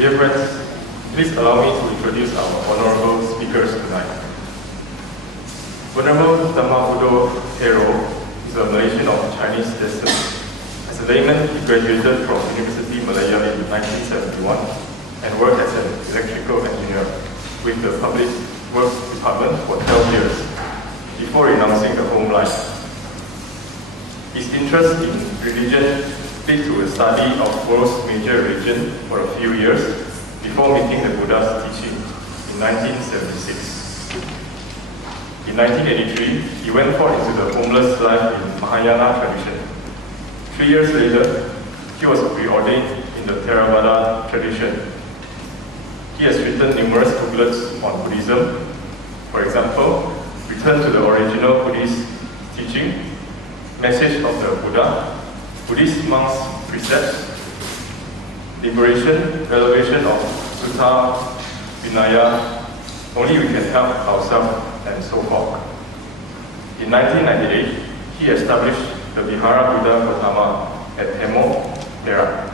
Dear friends, please allow me to introduce our honorable speakers tonight. Venerable Dhamma Buddho Hero is a Malaysian of Chinese descent. As a layman, he graduated from University Malaya in 1971 and worked as an electrical engineer with the Public Works Department for 12 years before renouncing the home life. His interest in religion led to a study of world's major religion for a few years before meeting the Buddha's teaching in 1976. In 1983, he went forth into the homeless life in Mahayana tradition. 3 years later, he was preordained in the Theravada tradition. He has written numerous booklets on Buddhism. For example, Return to the Original Buddhist Teaching, Message of the Buddha, Buddhist Monks' Precepts, Liberation, Elevation of Sutta Vinaya, Only We Can Help Ourselves, and so forth. In 1998, he established the Vihara Buddha Gautama at Hemo, Perak.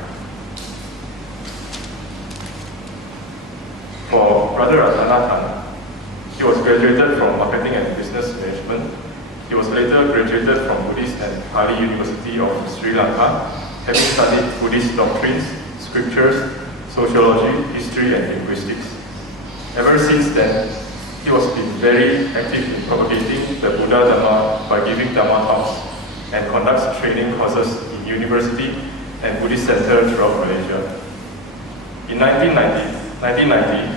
For Brother Ratanathan, he was graduated from Marketing and Business Management. He was later graduated from Buddhist and Pali University of Sri Lanka, having studied Buddhist doctrines, scriptures, sociology, history, and linguistics. Ever since then, he has been very active in propagating the Buddha Dhamma by giving Dhamma talks and conducts training courses in university and Buddhist center throughout Malaysia. In 1990,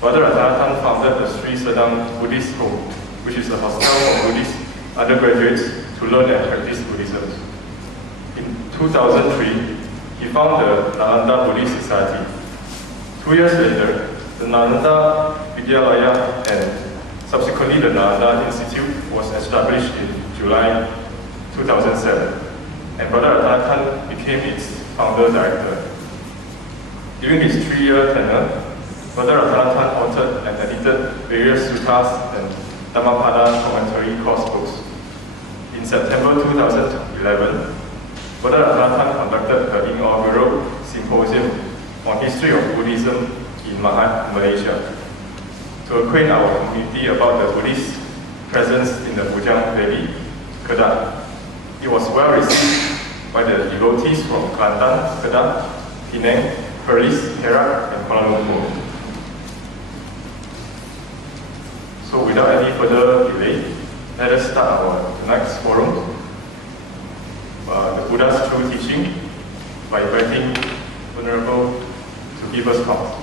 Brother Ratanathan founded the Sri Sedang Buddhist Home, which is a hostel for Buddhist undergraduates to learn and practice Buddhism. In 2003, he founded the Nalanda Buddhist Society. 2 years later, the Nalanda Vidyalaya and subsequently the Nalanda Institute was established in July 2007, and Brother Ratanathan became its founder director. During his 3-year tenure, Brother Ratanathan authored and edited various suttas and Dhammapada commentary course books. In September 2011, Brother Ratanathan conducted the inaugural symposium on history of Buddhism in Mahat, Malaysia, to acquaint our community about the Buddhist presence in the Bujang Valley, Kedah. It was well received by the devotees from Kelantan, Kedah, Penang, Perlis, Perak, and Kuala Lumpur. So without any further delay, let us start our tonight's forum, the Buddha's True Teaching, by inviting Venerable to give us talk.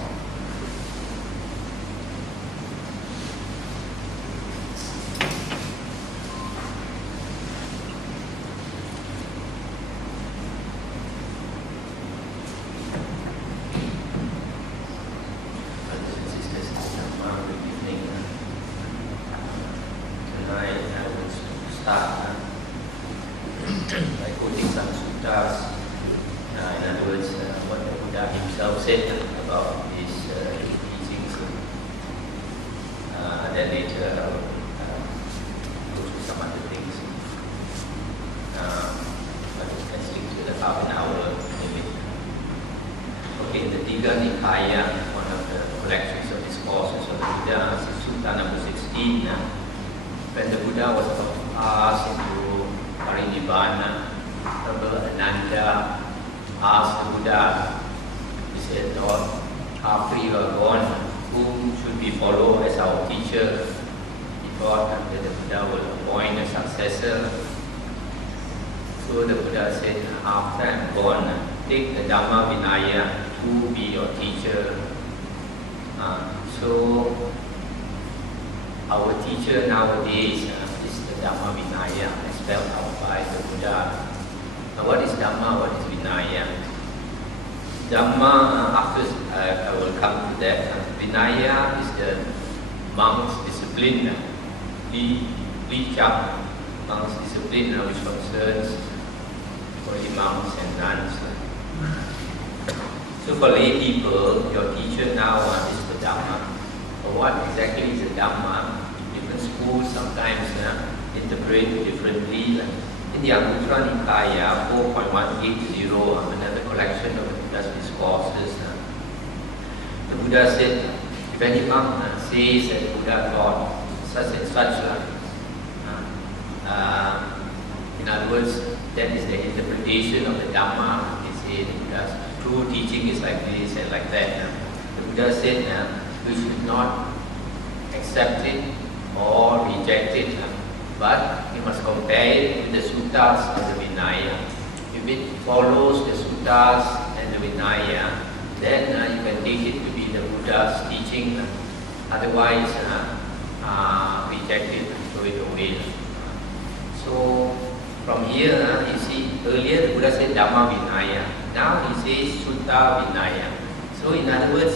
The Buddha said, if any monk says that Buddha taught such and such, in other words, that is the interpretation of the Dhamma. They say the Buddha's true teaching is like this and like that. The Buddha said we should not accept it or reject it, but we must compare it with the suttas of the Vinaya. If it follows the suttas and the Vinaya, then you can take it to be the Buddha's teaching. Otherwise, reject it and throw it away. So, from here, you see, earlier the Buddha said Dhamma Vinaya. Now he says Sutta Vinaya. So, in other words,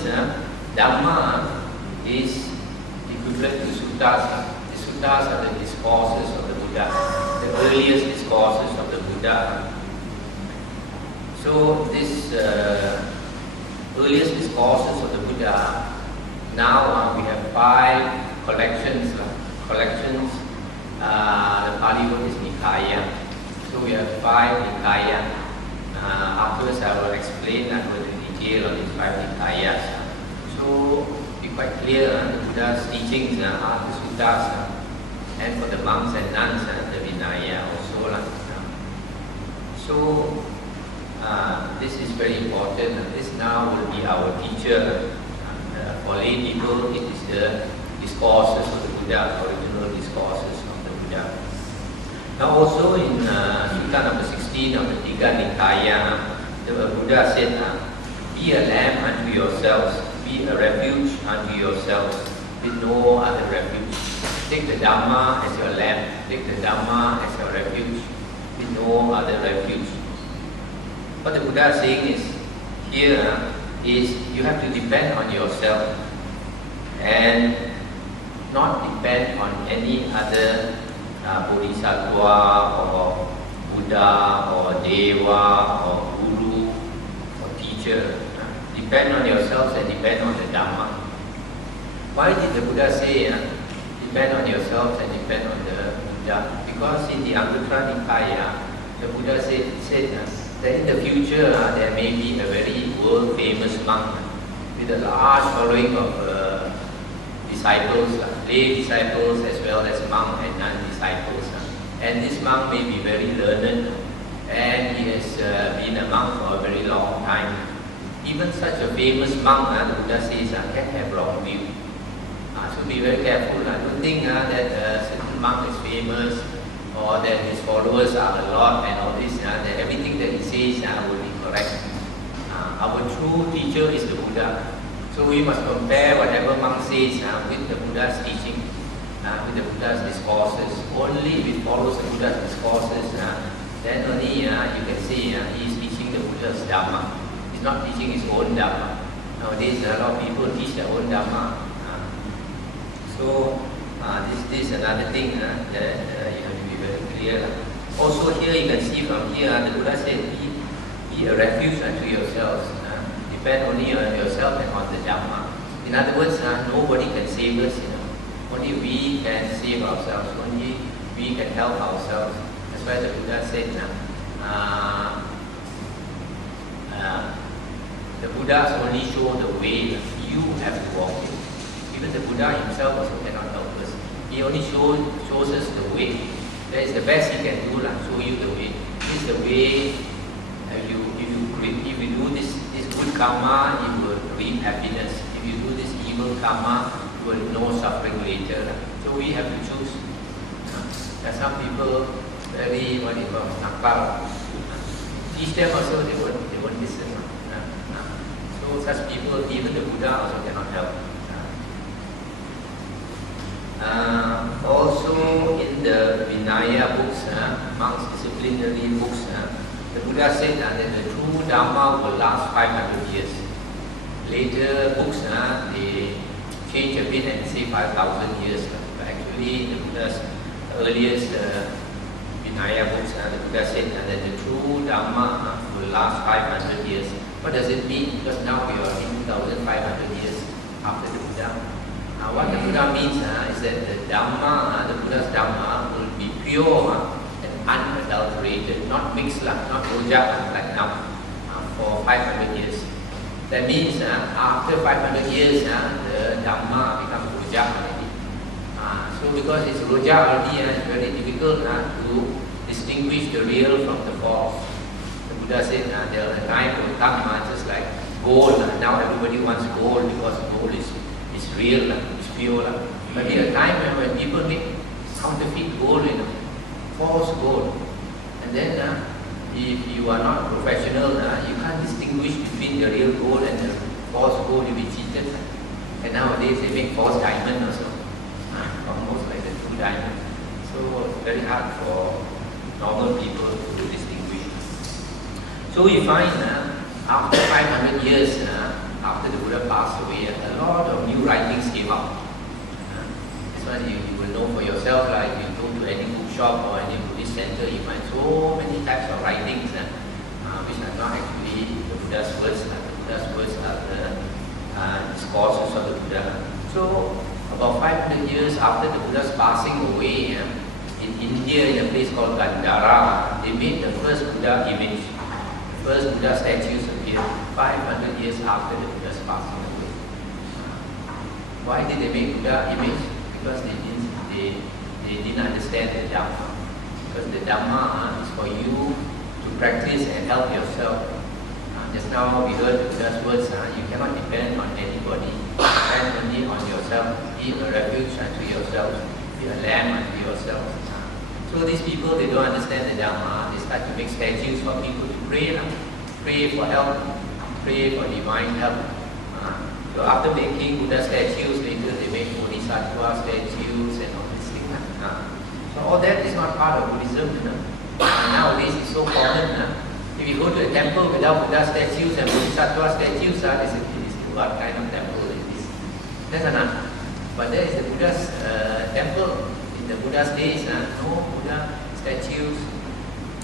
Dhamma is equivalent to suttas. The suttas are the discourses of the Buddha, the earliest discourses of the Buddha. So, this earliest discourses of the Buddha, now we have 5 collections. The Pali word is Nikaya. So we have 5 Nikaya. Afterwards I will explain and go into detail on these 5 Nikayas. So be quite clear, the Buddha's teachings are the suttas, and for the monks and nuns, the Vinaya also. So this is very important. This now will be our teacher. For lay people, it is the discourses of the Buddha, original discourses of the Buddha. Now also in Sutta number 16 of the Tiga Nikaya, the Buddha said, be a lamp unto yourselves, be a refuge unto yourselves, with no other refuge. Take the Dhamma as your lamp, take the Dhamma as your refuge, with no other refuge. What the Buddha is saying is, here is you have to depend on yourself and not depend on any other Bodhisattva or Buddha or Deva or Guru or teacher. Depend on yourselves and depend on the Dhamma. Why did the Buddha say depend on yourselves and depend on the Buddha? Because in the Anguttara Nikaya, the Buddha said that in the future there may be a very world famous monk with a large following of disciples, lay disciples as well as monk and non-disciples. And this monk may be very learned and he has been a monk for a very long time. Even such a famous monk, the Buddha says, can have wrong view. So be very careful. Don't think that a certain monk is famous or that his followers are a lot and all this, that everything that he says will be correct. Our true teacher is the Buddha. So we must compare whatever monk says with the Buddha's teaching, with the Buddha's discourses. Only if it follows the Buddha's discourses, then only you can say he is teaching the Buddha's Dhamma. He is not teaching his own Dhamma. Nowadays a lot of people teach their own Dhamma. So this is another thing that you have to be very clear. Also here you can see from here, the Buddha said, be a refuge unto yourselves. Depend only on yourself and on the Dhamma. In other words, nobody can save us. Only we can save ourselves. Only we can help ourselves. That's why the Buddha said, the Buddha only show the way. You have to walk it. Even the Buddha himself also cannot help us. He only shows us the way. That is the best he can do, show you the way. This is the way. If you do this good karma, you will reap happiness. If you do this evil karma, you will know suffering later. So we have to choose. There are some people very nakal. Teach them also, they won't listen. So such people, even the Buddha also cannot help. Also in the Vinaya books, monks' disciplinary books, the Buddha said that the true Dhamma will last 500 years. Later books, they change a bit and say 5,000 years. But actually, the Buddha's earliest Vinaya books, the Buddha said that the true Dhamma will last 500 years. What does it mean? Because now we are in 2,500 years after the Buddha. What the Buddha means is that the Dhamma, the Buddha's Dhamma will be pure unadulterated, not mixed, not rojak like now, for 500 years. That means after 500 years, the Dhamma becomes rojak already. So because it's rojak already, it's very difficult to distinguish the real from the false. The Buddha said there was a time will come, just like gold. Now everybody wants gold because gold is real, it's pure. But there a time when people make counterfeit gold, false gold. And then if you are not professional, you can't distinguish between the real gold and the false gold. You'll be cheated. And nowadays they make false diamond also, almost like the true diamond. So it's very hard for normal people to distinguish. So we find after 500 years, after the Buddha passed away, a lot of new writings came out. That's why you will know for yourself, like you go to any bookshop or any Buddhist center, you find so many types of writings which are not actually the Buddha's words. The Buddha's words are the discourses of the Buddha. So about 500 years after the Buddha's passing away, in India, in a place called Gandhara, they made the first Buddha image. The first Buddha statues appeared 500 years after the Buddha's passing away. Why did they make Buddha image? Because they didn't understand the Dhamma. Because the Dhamma is for you to practice and help yourself. Just now we heard the Buddha's words, you cannot depend on anybody. Depend only on yourself. Be a refuge unto yourself. Be a lamb unto yourself. So these people, they don't understand the Dhamma. They start to make statues for people to pray. Pray for help. Pray for divine help. So after making Buddha statues, later they make Bodhisattva statues and all these things. So all that is not part of Buddhism. Nowadays it's so common. If you go to a temple without Buddha statues and Bodhisattva statues, they say, what kind of temple is this? That's enough. But there is the Buddha's temple. In the Buddha's days, no Buddha statues.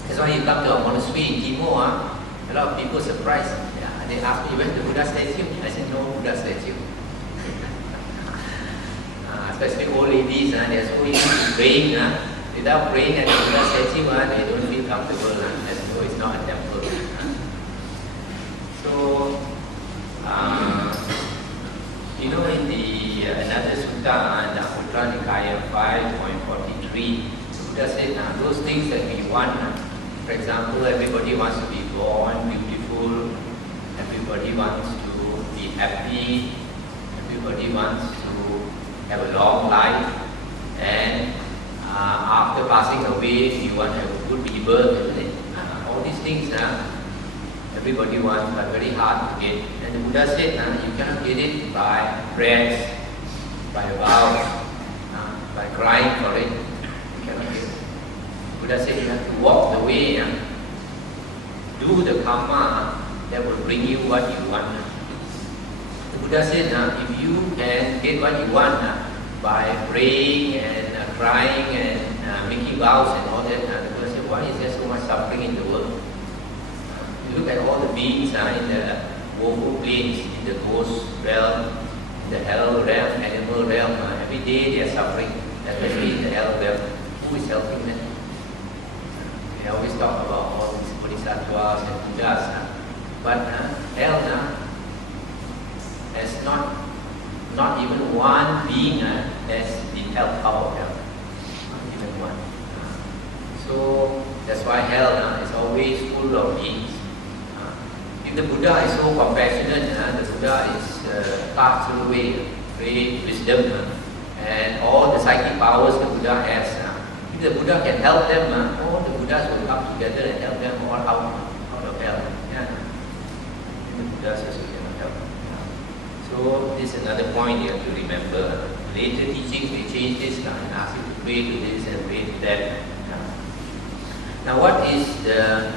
That's why you come to a monastery in Timor, a lot of people are surprised. They ask me, where's the Buddha statue? I said, no Buddha statue. Especially old ladies, they are so used to praying. Without praying at the Buddha statue, they don't feel comfortable. As though it's not a temple. So, in the another sutta, the Anguttara Nikaya 5.43, the Buddha said, those things that we want, for example, everybody wants to be born beautiful, everybody wants to be happy, everybody wants to have a long life, and after passing away, you want to have a good rebirth, isn't it? All these things, everybody wants, but very hard to get. And the Buddha said, you cannot get it by prayers, by vows, by crying for it. You cannot get it. Buddha said you have to walk the way, do the karma that will bring you what you want. The Buddha said, if you can get what you want by praying and crying and making vows and all that, the Buddha said, why is there so much suffering in the world? You look at all the beings in the woeful planes, in the ghost realm, in the hell realm, animal realm. Every day they are suffering, especially in the hell realm. Who is helping them? We always talk about all these bodhisattvas and buddhas, but hell has not even one being has been helped out of hell. Not even one. So that's why hell is always full of beings. If the Buddha is so compassionate, the Buddha is passed through the way, great wisdom, and all the psychic powers the Buddha has. If the Buddha can help them, all the Buddhas will come together and help them all out of hell. If the Buddhas also cannot help. So this is another point you have to remember. Later teachings may change this and ask you to pray to this and pray to that. Now what is the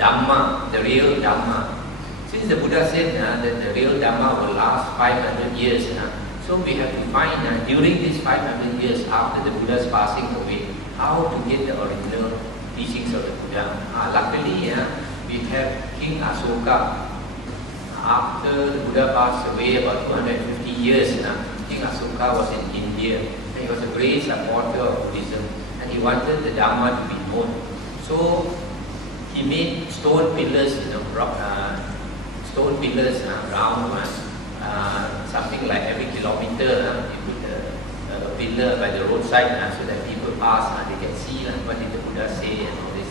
Dhamma, the real Dhamma? Since the Buddha said that the real Dhamma will last 500 years, so we have to find during these 500 years after the Buddha's passing away, how to get the original teachings of the Buddha. Luckily, we have King Asoka. After the Buddha passed away, about 250 years, King Asoka was in India. And he was a great supporter of Buddhism, and he wanted the Dhamma to be known. So he made stone pillars, stone pillars, round one, something like every kilometer, you put a pillar by the roadside so that people pass, they can see what did the Buddha say and all this.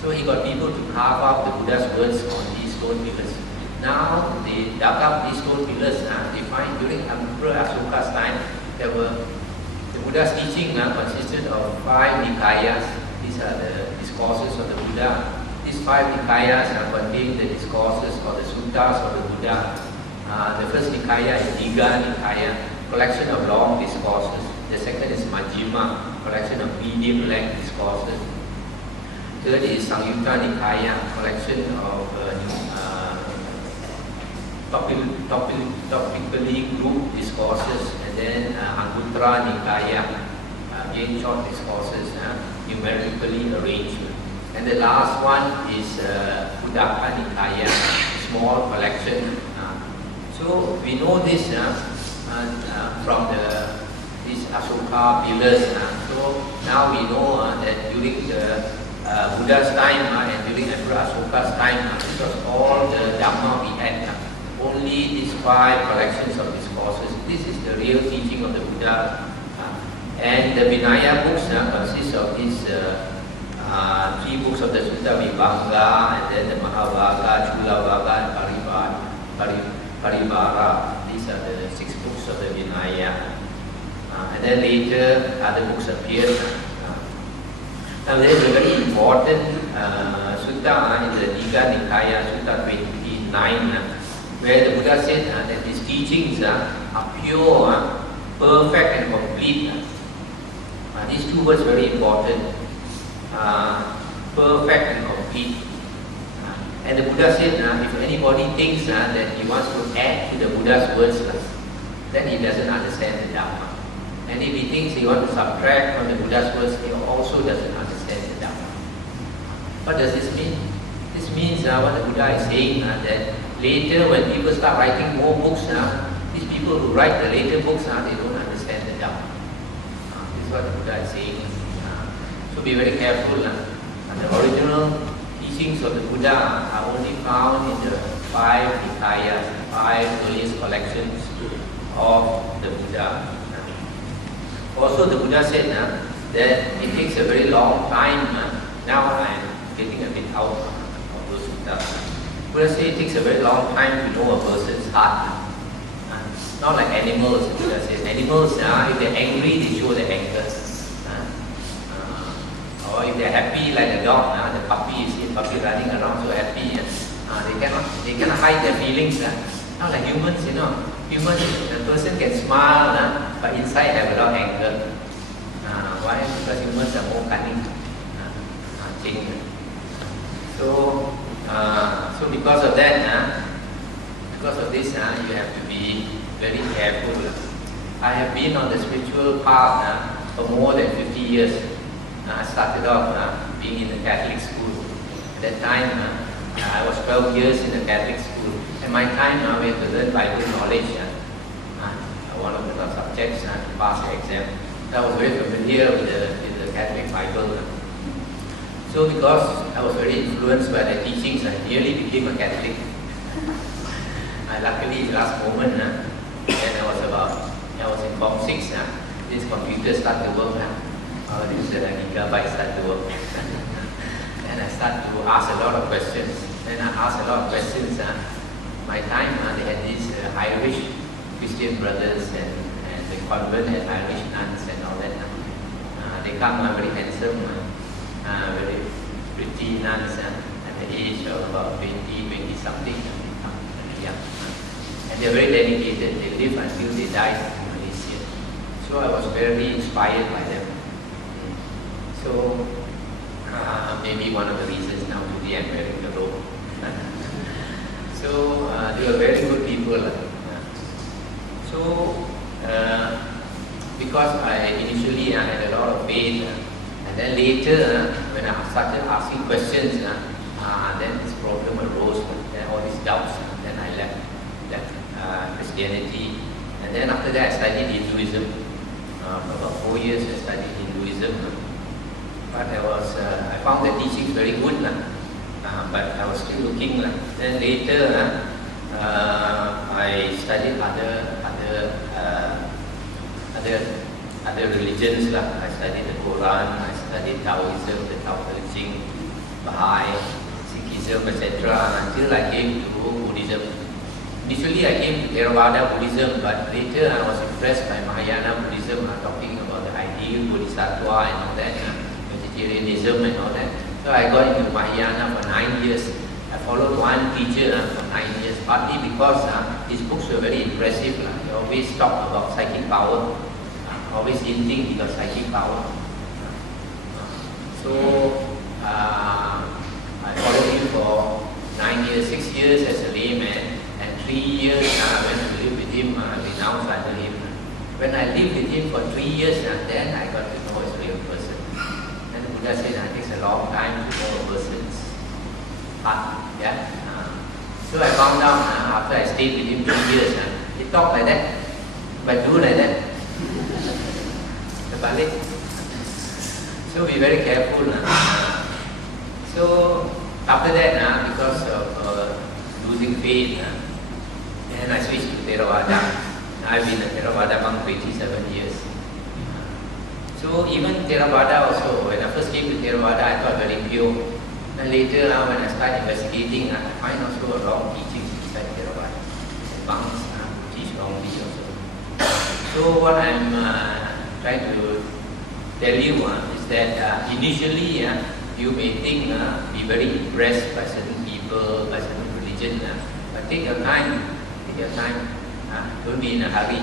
So he got people to carve out the Buddha's words on these stone pillars. Now they dug up these stone pillars. They find during Emperor Asoka's time, the Buddha's teaching consisted of 5 Nikayas. These are the discourses of the Buddha. These 5 Nikayas contain the discourses or the suttas of the Buddha. The first Nikaya is Digha Nikaya, collection of long discourses. The second is Majjhima, collection of medium-length discourses. Third is Samyutta Nikaya, collection of topically grouped discourses, and then Anguttara Nikaya, again short discourses, numerically arranged. And the last one is Uddaka Nikaya, small collection. So we know this from these Asoka pillars. So now we know that during the Buddha's time and during Emperor Asoka's time, it was all the Dhamma we had. Only these 5 collections of discourses. This is the real teaching of the Buddha. And the Vinaya books consist of these 3 books of the Sutta Vibhanga, and then the Mahavagga, Chulavagga, and Paribara. These are the 6 books of the Vinaya. And then later other books appear. Now there is a very important sutta in the Digha Nikaya, Sutta 29, where the Buddha said that his teachings are pure, perfect and complete. These 2 words are very important, perfect and complete. And the Buddha said if anybody thinks that he wants to add to the Buddha's words, then he doesn't understand the Dhamma. And if he thinks he wants to subtract from the Buddha's words, he also doesn't understand the Dhamma. What does this mean? This means what the Buddha is saying, that later when people start writing more books, these people who write the later books, they don't understand the Dhamma. This is what the Buddha is saying. So be very careful. The original teachings of the Buddha are only found in the 5 Nikayas, 5 earliest collections of the Buddha. Also the Buddha said that it takes a very long time. Now I am getting a bit out of those suttas. Buddha said it takes a very long time to know a person's heart. Not like animals, Buddha says. Animals, if they're angry, they show their anger. Or if they're happy, like a dog, the puppy, you see a puppy running around so happy, they cannot hide their feelings. Not like humans, Humans, the person can smile, but inside have a lot of anger. Why? Because humans are more cunning. So because of that, because of this, you have to be very careful. I have been on the spiritual path for more than 50 years. I started off being in the Catholic school. At that time, I was 12 years in the Catholic school. At my time, we had to learn Bible knowledge. One of the subjects to pass the exam. I was very familiar with the Catholic Bible. So because I was very influenced by the teachings, I nearly became a Catholic. Luckily, last moment, when I was in Form 6, this computer started to work. This gigabyte started to work. And I started to ask a lot of questions. Then I asked a lot of questions. My time, they had these Irish Christian brothers and the convent and Irish nuns and all that. They come very handsome, very pretty nuns at the age of about 20 something. Young. And they're very dedicated. They live until they die in Malaysia. So I was very inspired by them. So maybe one of the reasons now today I'm wearing the robe. So they were very good people. So because initially I had a lot of faith, and then later when I started asking questions, then this problem arose, then all these doubts, then I left Christianity, and then after that I studied Hinduism. For about 4 years I studied Hinduism, but I found the teachings very good, but I was still looking. Then later studied other religions. I studied the Quran, I studied Taoism, the Tao Te Ching, Baha'i, Sikhism, etc. until I came to Buddhism. Initially I came to Theravada Buddhism, but later I was impressed by Mahayana Buddhism, talking about the ideal Bodhisattva and all that, vegetarianism and all that. So I got into Mahayana for 9 years. I followed one teacher for 9 years, partly because his books were very impressive. He always talked about psychic power, always hinting about psychic power. So I followed him for 9 years, 6 years as a layman, and 3 years when I lived with him, I renounced under him. When I lived with him for 3 years, then I got to know his real person. And the Buddha said it takes a long time to know a person's heart. Yeah. So I found out after I stayed with him 2 years, he talked like that, but do like that. The balik. So be very careful. So after that, because of losing faith, and I switched to Theravada. I've been a Theravada monk for 87 years. So even Theravada also, when I first came to Theravada, I thought very pure. And later, when I started investigating, I find also a wrong teachings inside Theravada. Monks teach wrongly also. So what I'm trying to tell you is that initially you may think, be very impressed by certain people, by certain religion, but take your time. Don't be in a hurry.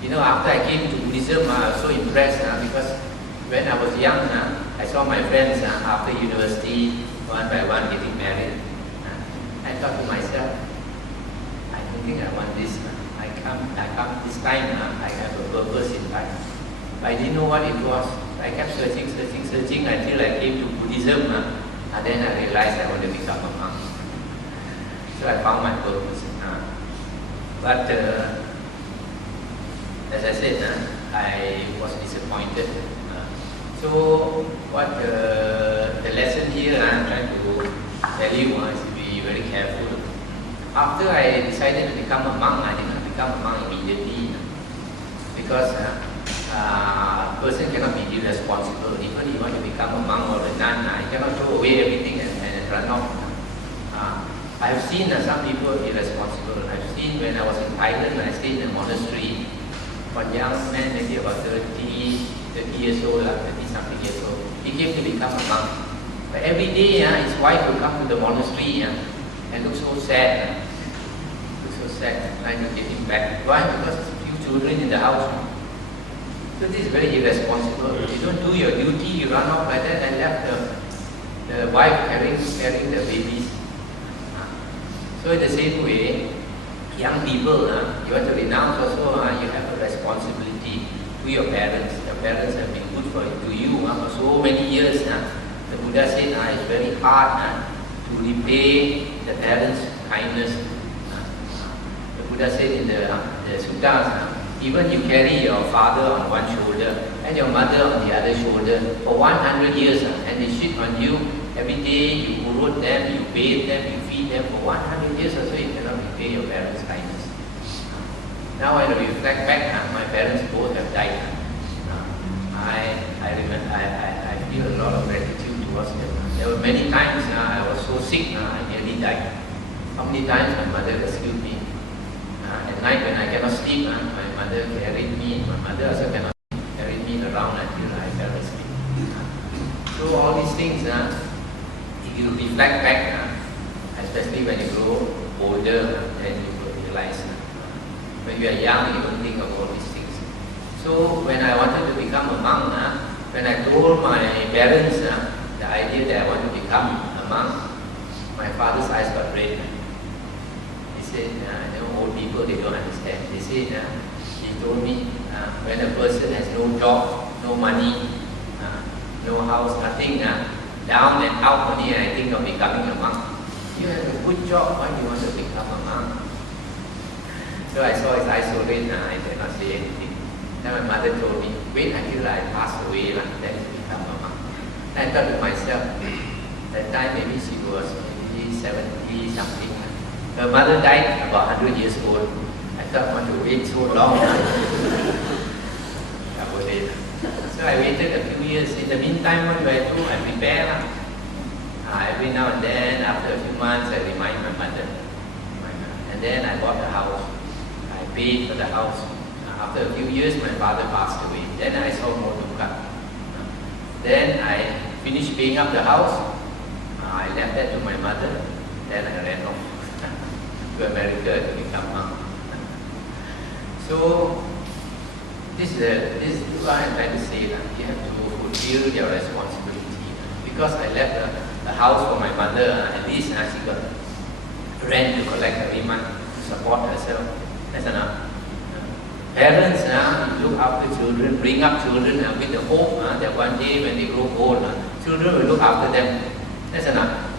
You know, after I came to Buddhism, I was so impressed because when I was young, I saw my friends after university, one by one getting married. I thought to myself, I don't think I want this. I come this time, I have a purpose in life. But I didn't know what it was. I kept searching until I came to Buddhism. Then I realized I want to become a monk. So I found my purpose. But as I said, I was disappointed. So what the lesson here I'm trying to tell you is to be very careful. After I decided to become a monk, I did not become a monk immediately because a person cannot be irresponsible. Even if you want to become a monk or a nun, you cannot throw away everything and run off. I have seen some people irresponsible. I've seen when I was in Thailand, I stayed in a monastery. One young man, maybe about 30 years old, 30-something years old, he came to become a monk. But every day, his wife would come to the monastery and look so sad. Trying to get him back. Why? Because there's a few children in the house. So this is very irresponsible. You don't do your duty, you run off like that and left the wife carrying the babies. So in the same way, young people, you want to renounce also, you have a responsibility to your parents. Your parents have been good to you for so many years. The Buddha said it's very hard to repay the parents' kindness. The Buddha said in the suttas, even you carry your father on one shoulder and your mother on the other shoulder for 100 years and they shit on you. Every day you urut them, you bathe them, you feed them for 100 years or so, you cannot repay your parents' kindness. Now when I reflect back, my parents both have died. I feel a lot of gratitude towards them. There were many times I was so sick, I nearly died. How many times my mother rescued me? At night when I cannot sleep, my mother carried me. My mother also cannot carry me around until I fell asleep. So all these things, if you reflect back, especially when you grow older, then you will realize. When you are young, you don't think of all these things. So when I wanted to become a monk, when I told my parents the idea that I want to become a monk, my father's eyes got red. He said, old people, they don't understand. They said, he told me, when a person has no job, no money, no house, nothing, down and out only, I think of becoming a monk. You have a good job, why do you want to become a monk? So I saw his eyes so red, I did not say anything. Then my mother told me, wait until I pass away, then you become a monk. I thought to myself, that time maybe she was maybe 70 something. Her mother died about 100 years old. I don't want to wait so long. So I waited a few years. In the meantime, what do? I prepare. Every now and then, after a few months, I remind my mother. And then I bought a house. I paid for the house. After a few years, my father passed away. Then I saw more dukkha. Then I finished paying up the house. I left that to my mother. Then I ran off to America to become monk. So this is what I'm trying to say. You have to fulfill your responsibility. Because I left a house for my mother, at least she got rent to collect every month to support herself. That's enough. Parents look after children, bring up children with the hope that one day when they grow old, children will look after them. That's enough.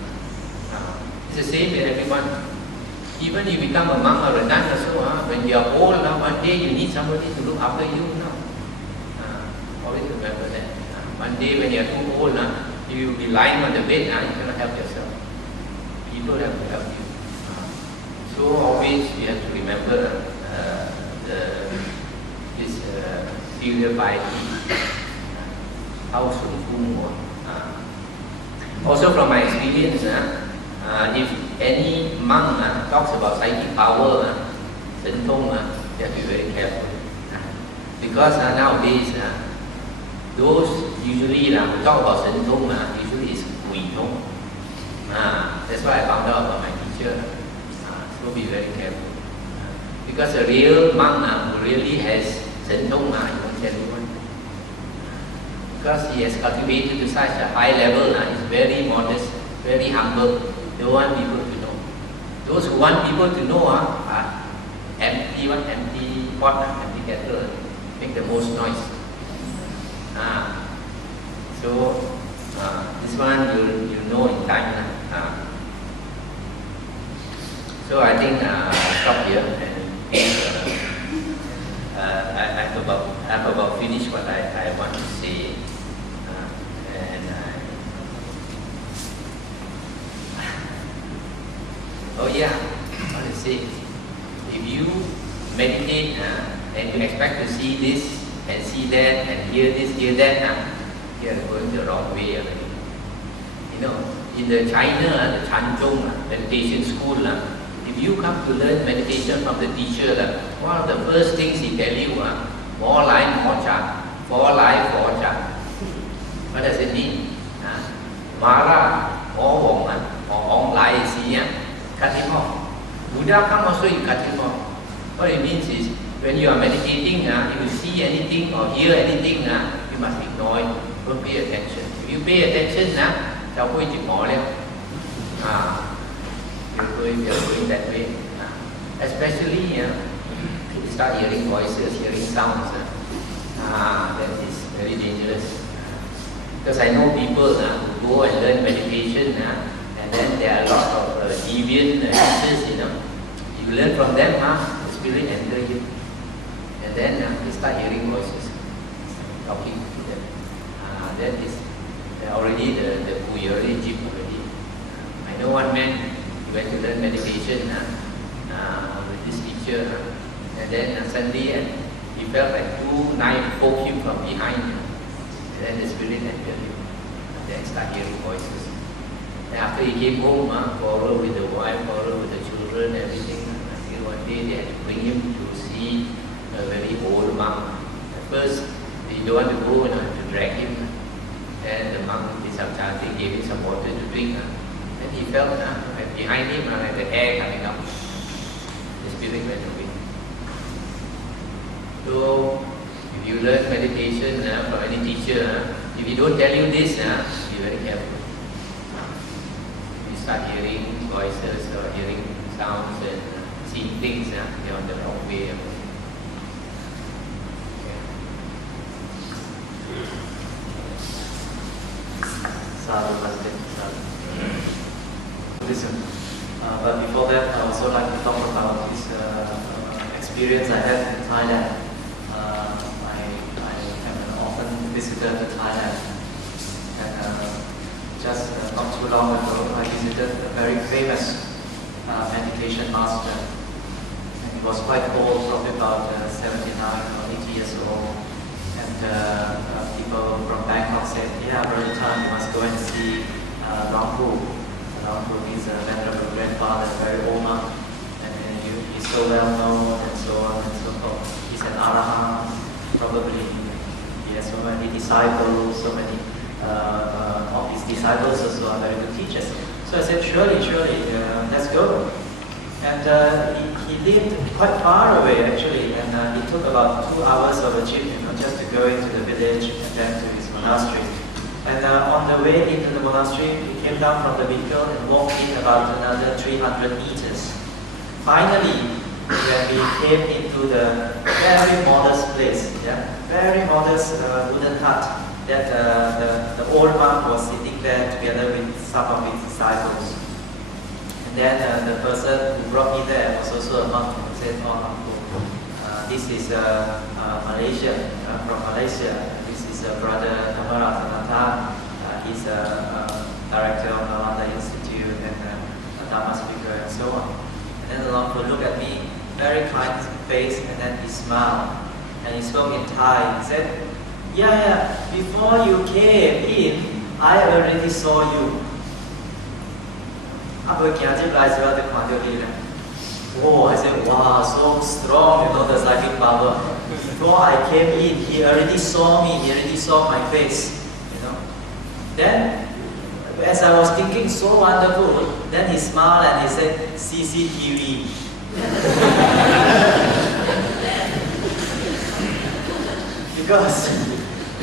It's the same with everyone. Even you become a monk or a nun or so, when you are old, one day you need somebody to look after you. Always remember that. One day when you are too old, you will be lying on the bed, you cannot help yourself. People have to help you. So always you have to remember this filial piety. How Sun Kung. Also from my experience, if any monk talks about psychic power, Sen Tong, you have to be very careful. Because nowadays, those usually who talk about Sen Tong usually is Hui Tong. That's why I found out about my teacher. So be very careful. Because a real monk who really has Sen Tong, he won't tell you one. Because he has cultivated to such a high level, he's very modest, very humble, don't want people to know. Those who want people to know are empty pot, empty kettle, make the most noise. So this one you know in time. So I think I'll stop here and I've about finished what I want to say. Oh yeah, I want to say, if you meditate and you expect to see this and see that and hear this, hear that, you are going the wrong way already. You know, in the China, the Chanzhong meditation school, if you come to learn meditation from the teacher, one of the first things he tell you, more life, more cha, for life, for cha. What does it mean? Mara, more woman, or on life, see, cut him off. Buddha come also, you cut him off. What it means is, when you are meditating, if you see anything or hear anything, you must ignore it. Don't pay attention. If you pay attention, you're going that way. Especially, you start hearing voices, hearing sounds. That is very dangerous. Because I know people who go and learn meditation, and then there are a lot of deviant teachers, You learn from them, the spirit enter you. And then you start hearing voices, talking to them. That is already the already jeep already. I know one man, he went to learn meditation with this teacher, and then suddenly he felt like two knives poke him from behind. And then the spirit entered him. And then start hearing voices. And after he came home, quarrel with the wife, quarrel with the children, everything. Until one day they had to bring him to see a very old monk. At first, they don't want to go to drag him. And the monk did some chanting, gave him some water to drink. And he felt like behind him, like the air coming up. The spirit went away. So, if you learn meditation from any teacher, if he don't tell you this, be very careful. You start hearing voices or hearing sounds and seeing things, you're on the wrong way. Listen. But before that, I also like to talk about this experience I had in Thailand. I am an often visitor to Thailand, and just not too long ago, I visited a very famous meditation master. And he was quite old, probably about 79 or 80 years old. And people from Bangkok said, yeah, every time you must go and see Rangpu. Rangpu is a venerable grandfather, very old monk. And he's so well known and so on and so forth. He's an arahant, probably. He has so many disciples, so many of his disciples also are very good teachers. So I said, surely, let's go. And he lived quite far away actually, and it took about 2 hours of a jeep, just to go into the village and then to his monastery. And on the way into the monastery, he came down from the vehicle and walked in about another 300 meters. Finally, when we came into the very modest place, very modest wooden hut, that the old monk was sitting there together with some of his disciples. And then the person who brought me there was also a monk and said, this is Malaysia, from Malaysia. This is Brother Dhammarathanathan. He's a director of Nalanda Institute and a Dhamma speaker and so on. And then the monk would look at me, very kind face, and then he smiled. And he spoke in Thai. He said, yeah, before you came in, I already saw you. Oh, I said, wow, so strong, the psychic power. Before I came in, he already saw me, he already saw my face, Then, as I was thinking, so wonderful, then he smiled and he said, CCTV.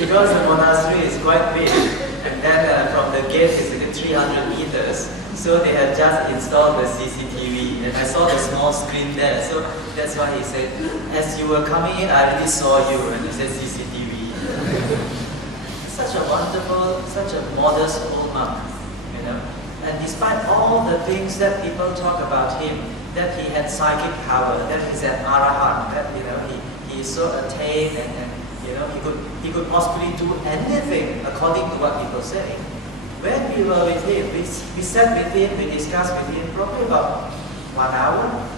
because the monastery is quite big, and then from the gate is 300 meters, so they have just installed the CCTV, and I saw the small screen there, so that's why he said, as you were coming in, I already saw you, and he said CCTV. Such a wonderful, such a modest old monk, and despite all the things that people talk about him, that he had psychic power, that he's an arahant, that he is so attained, and he could possibly do anything according to what people say. When we were with him, we sat with him, we discussed with him probably about 1 hour.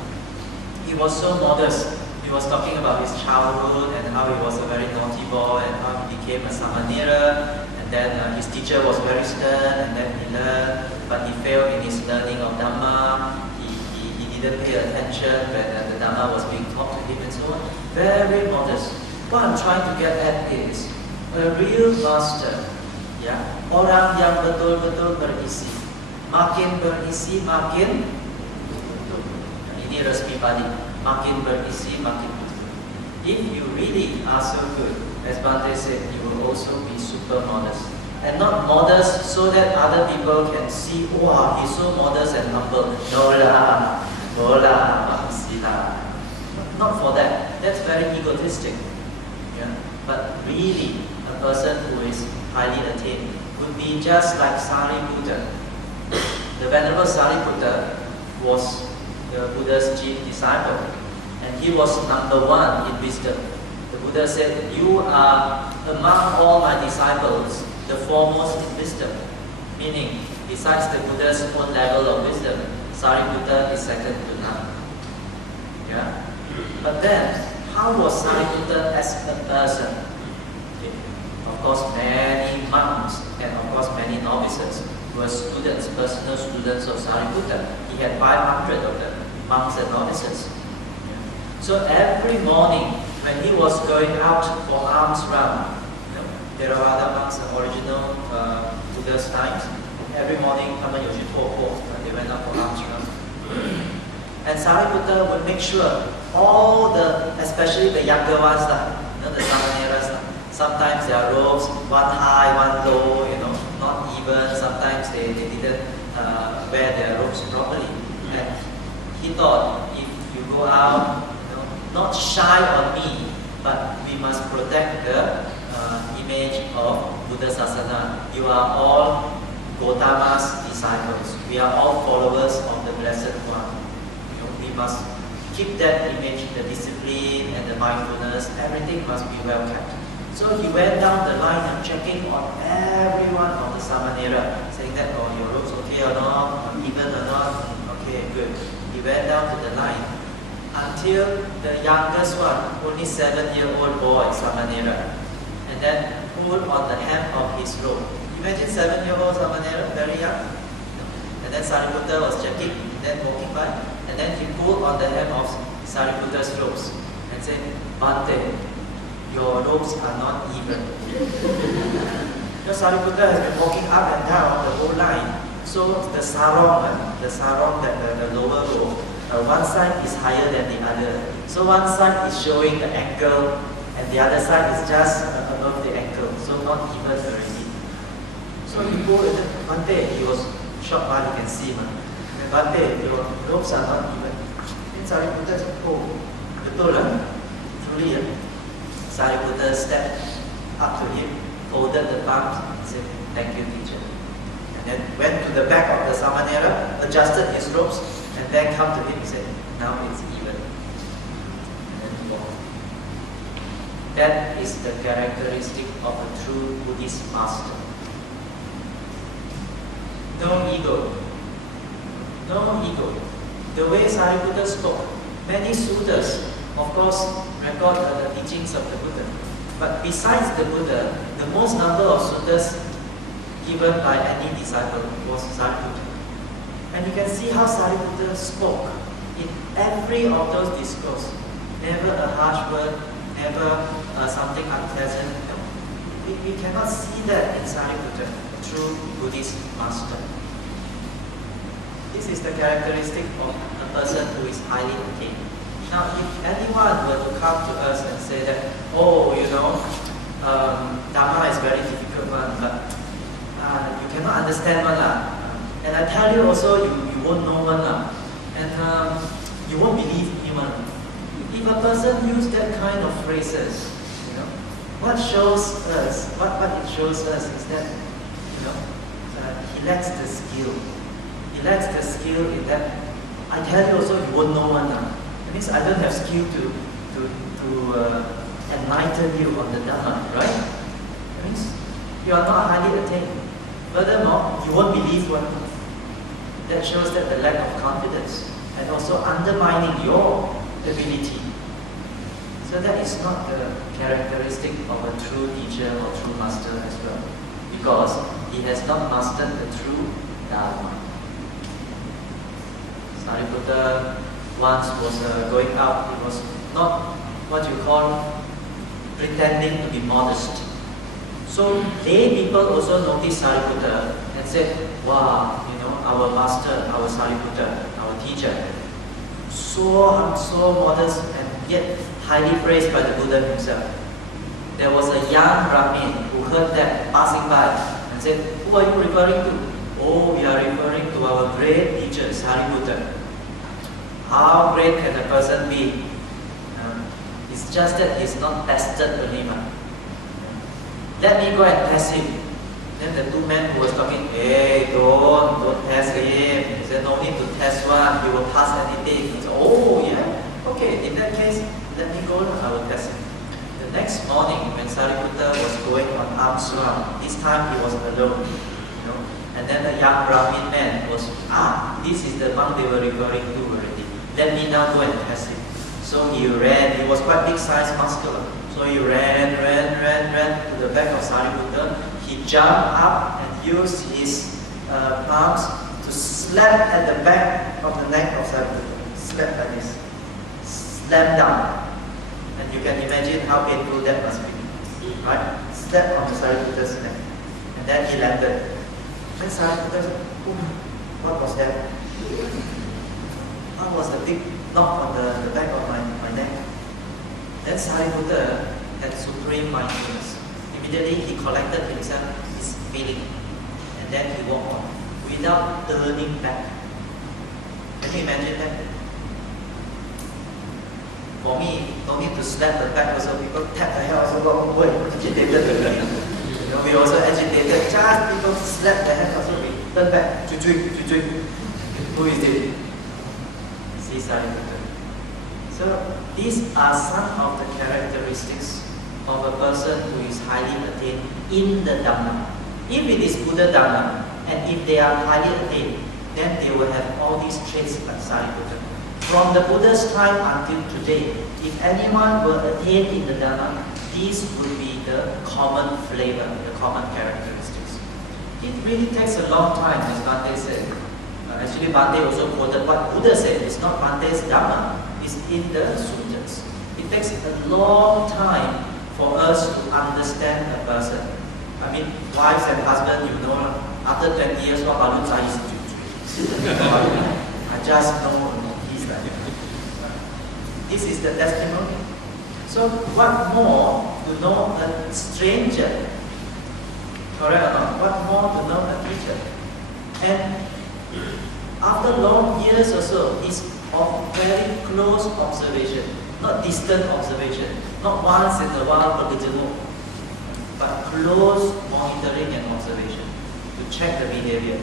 He was so modest. He was talking about his childhood and how he was a very naughty boy and how he became a samanera. And then his teacher was very stern, and then he learned, but he failed in his learning of Dhamma. He didn't pay attention when the Dhamma was being taught to him and so on. Very modest. What I'm trying to get at is a real master, orang yang betul-betul berisi. Makin berisi, makin ini resmi balik. Makin berisi, makin betul. If you really are so good, as Bhante said, you will also be super modest. And not modest so that other people can see, wow, he's so modest and humble. No lah, not for that. That's very egotistic. But really, a person who is highly attained would be just like Sariputta. The Venerable Sariputta was the Buddha's chief disciple, and he was number 1 in wisdom. The Buddha said, you are among all my disciples the foremost in wisdom, meaning besides the Buddha's own level of wisdom, Sariputta is second to none. But then, how was Sariputta as a person? Of course, many monks and of course many novices were students, personal students of Sariputta. He had 500 of them, monks and novices. So every morning, when he was going out for alms round, Theravada monks, the original Buddha's times, every morning, they went out for alms round. And Sariputta would make sure all especially the younger ones, the samaneras, sometimes their robes, one high, one low, not even. Sometimes they didn't wear their robes properly. And he thought, if you go out, not shy on me, but we must protect the image of Buddha Sasana. You are all Gautama's disciples. We are all followers of the Blessed One. We must keep that image, the discipline and the mindfulness, everything must be well kept. So he went down the line and checking on everyone of the Samanera, saying that, your robes okay or not, even or not, okay, good. He went down to the line. until the youngest one, only 7-year-old boy, Samanera, and then pulled on the hem of his robe. Imagine 7-year-old Samanera, very young. And then Sariputta was checking, then walking by, and then he pulled on the hem of Sariputta's robes and said, Bhante, your robes are not even. Sariputta has been walking up and down the whole line. So the sarong, the lower robe, one side is higher than the other. So one side is showing the ankle, and the other side is just above the ankle. So not even already. So he go and Bhante, he was shocked while he can see. Bhante, your robes are not even. Then Sariputta said, oh, betul lah, truly. Sariputta stepped up to him, folded the palms, and said, thank you, teacher. And then went to the back of the Samanera, adjusted his robes, and then come to him and said, now it's even. And then he walked. That is the characteristic of a true Buddhist master. No ego. No ego. The way Sariputta spoke, many suttas, of course, record the teachings of the Buddha. But besides the Buddha, the most number of suttas given by any disciple was Sariputta. And you can see how Sariputta spoke in every of those discourses. Never a harsh word, never something unpleasant. No. We cannot see that in Sariputta, a true Buddhist master. This is the characteristic of a person who is highly attained. Now, if anyone were to come to us and say that, oh, Dhamma is very difficult one, but you cannot understand one lah. And I tell you also, you won't know one lah. And you won't believe me one. If a person use that kind of phrases, what shows us, what it shows us is that, he lacks the skill. He lacks the skill in that, I tell you also, you won't know one lah. That means I don't have skill to enlighten you on the Dhamma, right? That means you are not highly attained. Furthermore, you won't believe one. That shows that the lack of confidence and also undermining your ability. So that is not the characteristic of a true teacher or true master as well, because he has not mastered the true Dharma. Sariputta once was going out. He was not what you call pretending to be modest. So lay people also noticed Sariputta and said, wow, our master, our Sariputta, our teacher, so modest and yet highly praised by the Buddha himself. There was a young Brahmin who heard that passing by and said, who are you referring to? Oh, we are referring to our great teacher, Sariputta. How great can a person be? It's just that he's not tested only. Let me go and test him. Then the two men who was talking, hey, don't test him. He said, no need to test one, he will pass anything. He said, oh yeah, okay, in that case, let me go, I will test him. The next morning, when Sariputta was going on alms round, this time he was alone. And then the young Brahmin man was, this is the monk they were referring to already. Let me now go and test him. So he ran, he was quite big size, muscular. So he ran to the back of Sariputta. He jumped up and used his palms to slap at the back of the neck of Sariputta. Slap like this. Slam down. And you can imagine how painful that must be. Right? Slap on the Sariputta's neck. And then he landed. Then Sariputta said, what was that? What was the big knock on the back of my neck? Then Sariputta had supreme mindfulness. Immediately he collected himself, his feeling, and then he walked on without turning back. Can you imagine that? For me, no need to slap the back also, people tap the hair also got way agitated. We also agitated, just people slap the hair also, we turn back, who is it? See Sariputta. So these are some of the characteristics of a person who is highly attained in the Dhamma. If it is Buddha Dhamma, and if they are highly attained, then they will have all these traits like Sariputta. From the Buddha's time until today, if anyone were attained in the Dhamma, these would be the common flavor, the common characteristics. It really takes a long time, as Bhante said. Actually, Bhante also quoted what Buddha said. It's not Bhante's Dhamma, it's in the sutras. It takes a long time for us to understand a person. I mean, wives and husbands, you know, after 20 years, what balloons are I just know he's like this is the testimony. So what more to know a stranger? Correct or not? What more to know a teacher? And after long years or so, it's of very close observation, not distant observation, not once in a while but close monitoring and observation to check the behavior.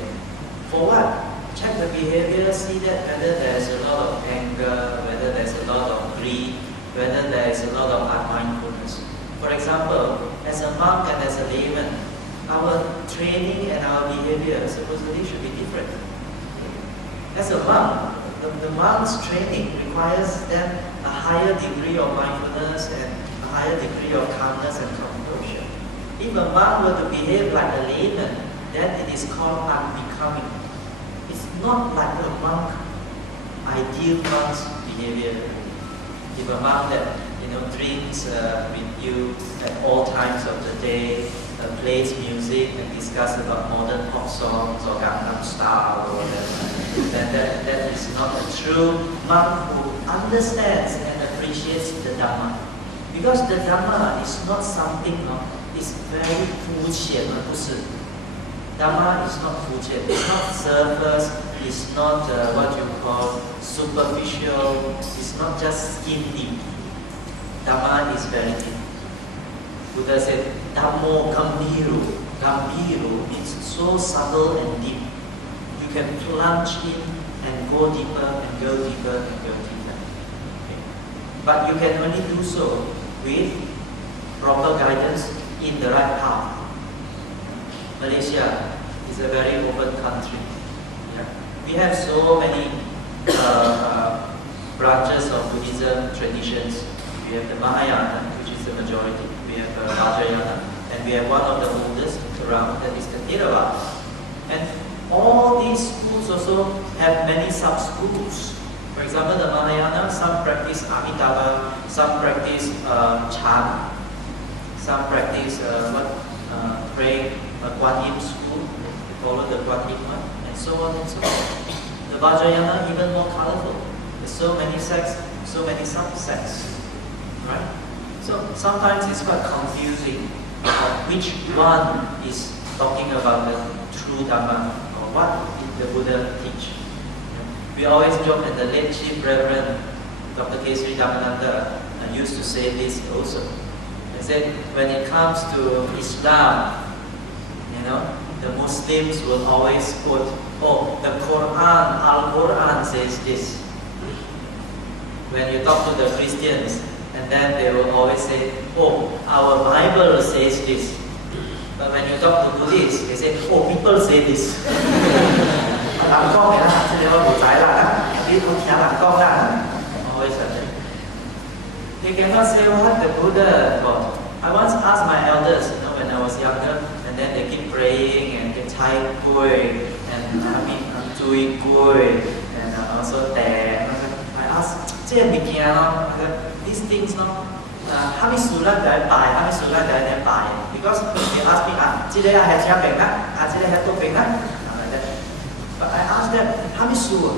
For what? Check the behavior, see that whether there's a lot of anger, whether there's a lot of greed, whether there is a lot of unmindfulness. For example, as a monk and as a layman, our training and our behavior supposedly should be different. As a monk, the monk's training requires them a higher degree of mindfulness and a higher degree of calmness and composure. If a monk were to behave like a layman, then it is called unbecoming. It's not like a monk, ideal monk's behavior. If a monk that drinks with you at all times of the day, plays music and discuss about modern pop songs or Gangnam Style or whatever, then that is not a true monk who understands and appreciates the Dhamma. Because the Dhamma is not something, it's very 肤浅, 不是. Dhamma is not 肤浅, it's not surface, it's not what you call superficial, it's not just skin deep. Dhamma is very deep. Buddha said, Dhammo Gambiru. Gambiru means so subtle and deep. You can plunge in and go deeper and go deeper and go deeper. Okay. But you can only do so with proper guidance in the right path. Malaysia is a very open country. Yeah. We have so many branches of Buddhism traditions. We have the Mahayana, which is the majority. We have Vajrayana, and we have one of the oldest around, that is the Theravada. And all these schools also have many sub-schools. For example, the Mahayana, some practice Amitabha, some practice Chan, some practice praying Kuan Yin school, follow the Kuan Yin one, and so on and so on. The Vajrayana even more colorful. There's so many sects, so many subsects. Right? So sometimes it's quite confusing which one is talking about the true Dhamma or what did the Buddha teach. We always joke that the late Chief Reverend Dr. Kesari Dhammananda used to say this also. He said when it comes to Islam, the Muslims will always quote, oh, the Quran, Al-Quran says this. When you talk to the Christians, and then they will always say, oh, our Bible says this. But when you talk to Buddhists, they say, oh, people say this. Always like that. They cannot say what the Buddha taught. I once asked my elders, when I was younger, and then they keep praying and they Thai Gui, and I'm doing Gui, and also there. I asked, these things, how many surah do I buy? How many surah do I buy? Because they ask me, today I have Jia Beng, today I have Tu Beng, like that. But I asked them, how many surah?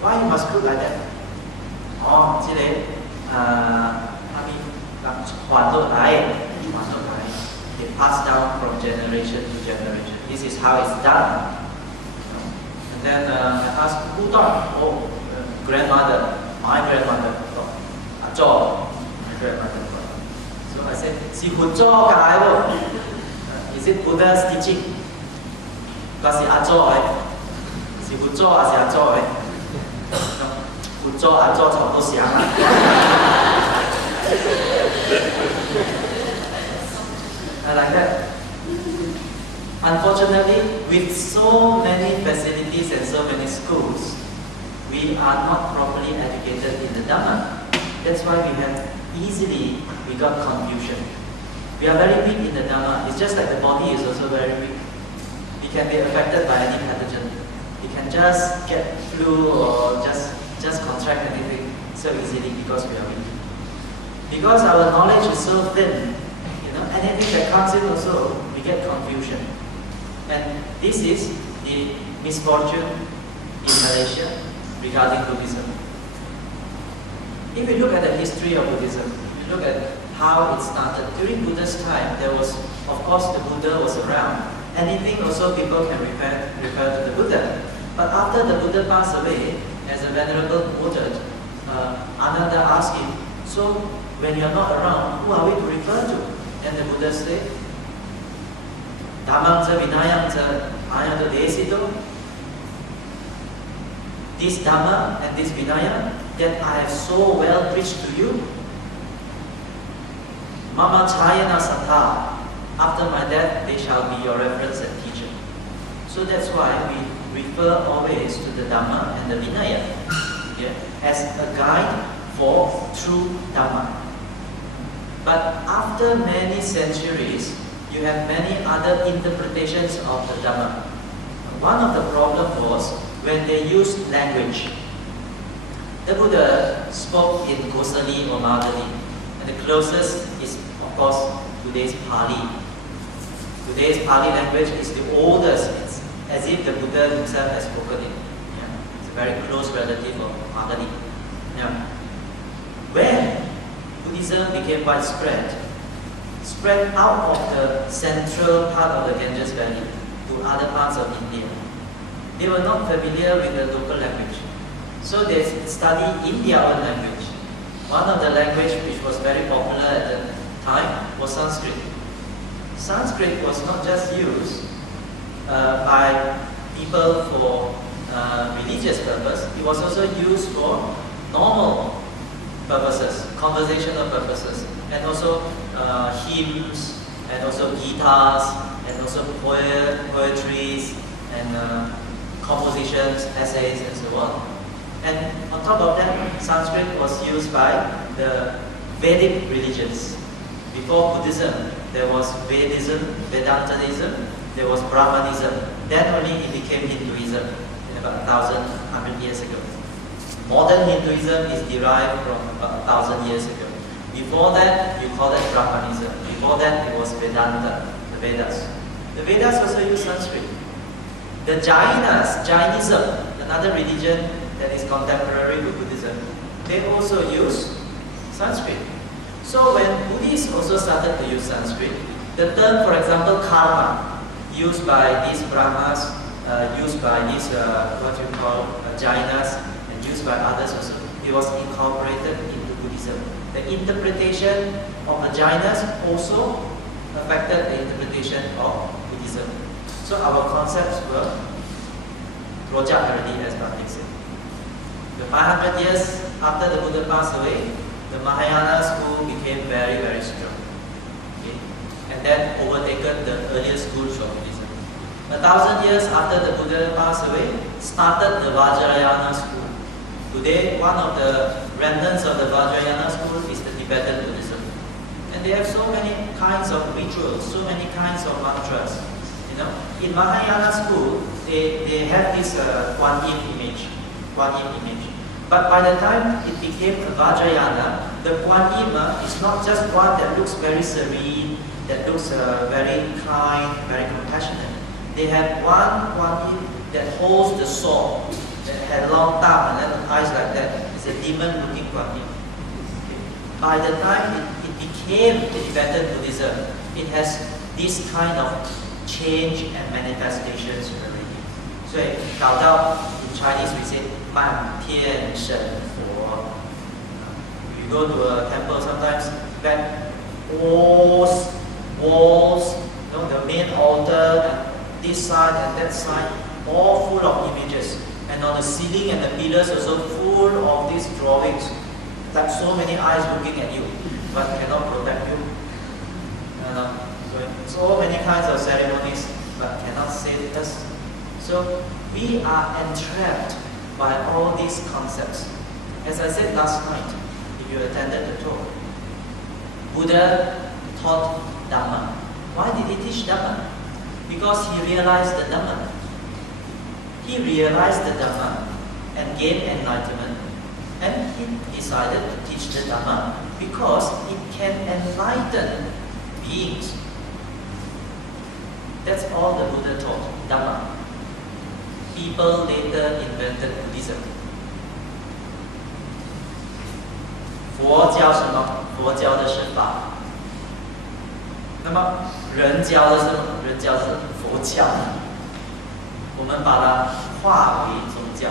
Why you must put like that? Oh, today, they pass down from generation to generation. This is how it's done. And then I asked, who taught? Oh, grandmother, my grandmother taught. My grandmother taught. So I said, is it Buddha's teaching? Because it's I like that. Unfortunately, with so many facilities and so many schools, we are not properly educated in the Dhamma. That's why we got confusion. We are very weak in the Dhamma. It's just like the body is also very weak. It can be affected by any pathogen. It can just get flu or just contract anything so easily because we are weak. Because our knowledge is so thin, anything that comes in also, we get confusion. And this is the misfortune in Malaysia regarding Buddhism. If you look at the history of Buddhism, you look at how it started. During Buddha's time, there was, of course, the Buddha was around. Anything also people can refer to the Buddha. But after the Buddha passed away, as a venerable quoted, Ananda asked him, so when you are not around, who are we to refer to? And the Buddha said, Dhammam ca vinayam ca ayata desito. This Dhamma and this Vinaya that I have so well preached to you, Mama Chayana Sata, after my death they shall be your reference and teacher. So that's why we refer always to the Dhamma and the Vinaya as a guide for true Dhamma. But after many centuries, you have many other interpretations of the Dhamma. One of the problems was when they used language. The Buddha spoke in Kosali or Madhali, and the closest is, of course, today's Pali. Today's Pali language is the oldest. It's as if the Buddha himself has spoken it. It's a very close relative of Madhali. When Buddhism became widespread, spread out of the central part of the Ganges Valley to other parts of India. They were not familiar with the local language. So they studied in their own language. One of the language which was very popular at the time was Sanskrit. Sanskrit was not just used by people for religious purpose, it was also used for normal purposes, conversational purposes, and also hymns, and also guitars, and also poetries, and compositions, essays, and so on. And on top of that, Sanskrit was used by the Vedic religions. Before Buddhism, there was Vedism, Vedantism, there was Brahmanism. Then only it became Hinduism in about 1,100 years ago. Modern Hinduism is derived from about 1,000 years ago. Before that, you call it Brahmanism. Before that, it was Vedanta, the Vedas. The Vedas also use Sanskrit. The Jainism, another religion that is contemporary with Buddhism, they also use Sanskrit. So when Buddhists also started to use Sanskrit, the term, for example, karma, used by these Brahmas, used by these, what you call, Jainas, and used by others also, it was incorporated into Buddhism. The interpretation of the Jainas also affected the interpretation of Buddhism. So our concepts were project already, as Patrick said. The 500 years after the Buddha passed away, the Mahayana school became very, very strong. Okay? And then overtaken the earlier schools of Buddhism. 1,000 years after the Buddha passed away, started the Vajrayana school. Today, one of the remnants of the Vajrayana school is the Tibetan Buddhism. And they have so many kinds of rituals, so many kinds of mantras. In Mahayana school, they have this Kuan Yin image. But by the time it became a Vajrayana, the Kuan Yin is not just one that looks very serene, that looks very kind, very compassionate. They have one Kuan Yin that holds the sword, that had a long tongue and then eyes like that. It's a demon-looking Kuan Yin. By the time it became the Tibetan Buddhism, it has this kind of change and manifestations already. So in Chinese we say 满天神佛. You go to a temple sometimes, that walls, the main altar, and this side and that side, all full of images. And on the ceiling and the pillars also full of these drawings. Like so many eyes looking at you, but cannot protect you. So many kinds of ceremonies, but cannot save us. So we are entrapped by all these concepts. As I said last night, if you attended the talk, Buddha taught Dhamma. Why did he teach Dhamma? Because he realized the Dhamma. He realized the Dhamma and gained enlightenment. And he decided to teach the Dhamma because it can enlighten beings. That's all the Buddha taught, Dhamma. People later invented Buddhism. 佛教什么？佛教的是法。那么人教的是什么？人教是佛教。我们把它化为宗教。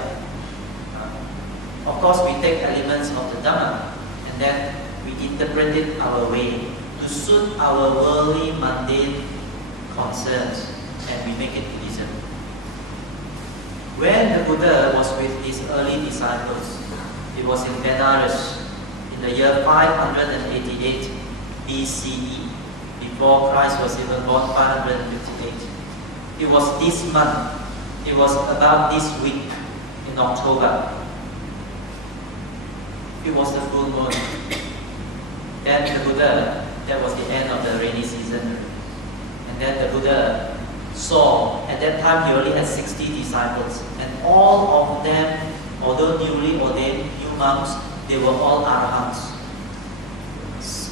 Of course, we take elements of the Dhamma and then we interpret it our way to suit our worldly, mundane concerns, and we make it Buddhism. When the Buddha was with his early disciples, it was in Benares in the year 588 BCE, before Christ was even born, 558. It was this month, it was about this week in October. It was the full moon. Then the Buddha, that was the end of the rainy season. And then the Buddha saw, at that time he only had 60 disciples. And all of them, although newly ordained new monks, they were all arahants.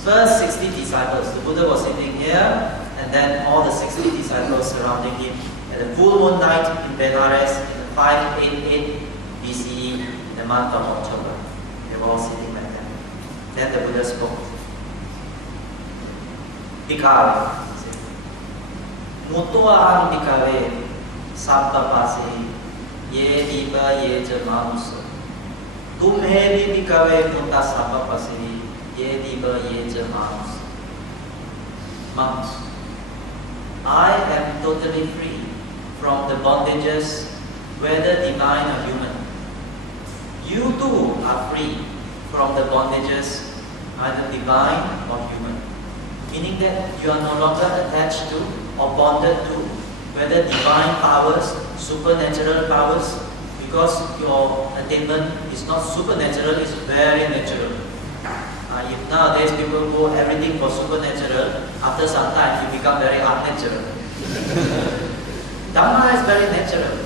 First 60 disciples, the Buddha was sitting here, and then all the 60 disciples surrounding him. At the full moon night in Benares, in the 588 BCE, in the month of October. They were all sitting like that. Then the Buddha spoke. Bhikkhave, Mutuaham bhikkhave, sabba pasi, ye diva ye jamanusa. Tumhe bhikkhave mutta sabba pasi, ye diva ye jamanusa. Monks, I am totally free from the bondages, whether divine or human. You too are free from the bondages, either divine or human. Meaning that you are no longer attached to or bonded to whether divine powers, supernatural powers, because your attainment is not supernatural, it's very natural. If nowadays people go everything for supernatural, after some time you become very unnatural. Dhamma is very natural.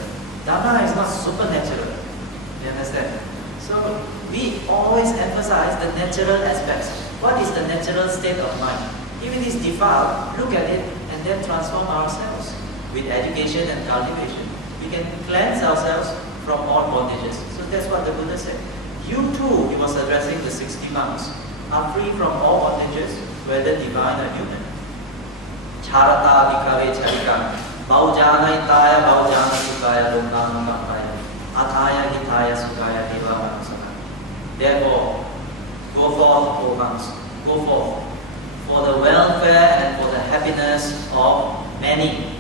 Dhamma is not supernatural. You understand? So we always emphasize the natural aspects. What is the natural state of mind? If it is defiled, look at it and then transform ourselves. With education and cultivation, we can cleanse ourselves from all bondages. So that's what the Buddha said. You too, he was addressing the 60 monks, are free from all bondages, whether divine or human. Charata bhikkhave charika, baujana hitaya, baujana sukaya, lokam kampaya, ataya hitaya sukaya, deva manusana. Therefore, go forth, O monks, go forth, for the welfare and for the happiness of many,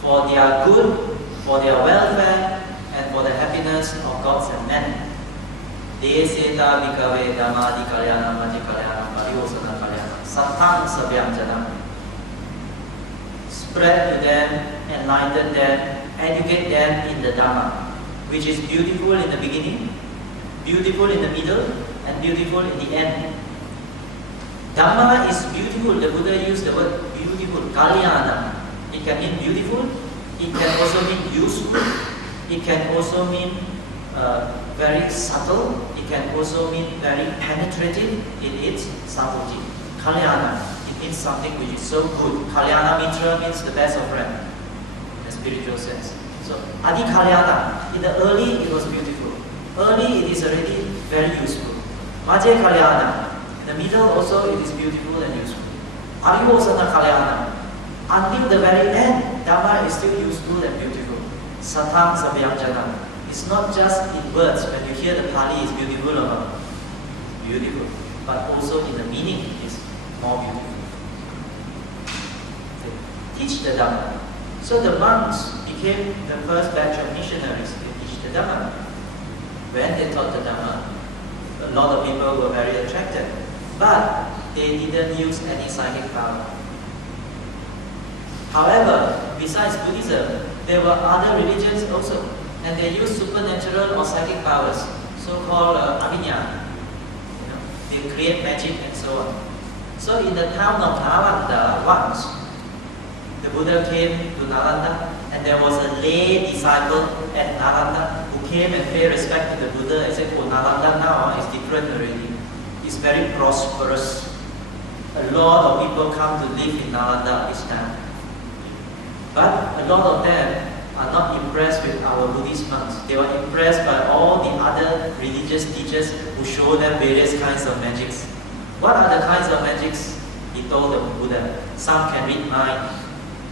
for their good, for their welfare, and for the happiness of gods and men. Deseta bhikkhave dhammadi kalyana mati kalyana pariyosana kalyana sattang sabhyamjana. Spread to them, enlighten them, educate them in the Dhamma, which is beautiful in the beginning, beautiful in the middle, and beautiful in the end. Dhamma is beautiful. The Buddha used the word beautiful, kalyana. It can mean beautiful, it can also mean useful, it can also mean very subtle, it can also mean very penetrating in its subtlety. Kalyana, it means something which is so good. Kalyana mitra means the best of friend, in the spiritual sense. So, Adi Kalyana, in the early it was beautiful. Early it is already very useful. Madhya Kalyana, in the middle also it is beautiful and useful. Arivosana Kalyana, until the very end, Dhamma is still useful and beautiful. Sattang Sabhyamjana. It's not just in words, when you hear the Pali is beautiful or not. Beautiful. But also in the meaning it is more beautiful. They teach the Dhamma. So the monks became the first batch of missionaries to teach the Dhamma. When they taught the Dhamma, a lot of people were very attracted. But they didn't use any psychic power. However, besides Buddhism, there were other religions also. and they use supernatural or psychic powers, so-called avinya. They create magic and so on. So in the town of Nalanda once, the Buddha came to Nalanda, and there was a lay disciple at Nalanda who came and paid respect to the Buddha and said, "Oh, Nalanda now is different already. It's very prosperous. A lot of people come to live in Nalanda this time. But a lot of them are not impressed with our Buddhist monks. They were impressed by all the other religious teachers who show them various kinds of magics. What are the kinds of magics?" He told the Buddha. Some can read mind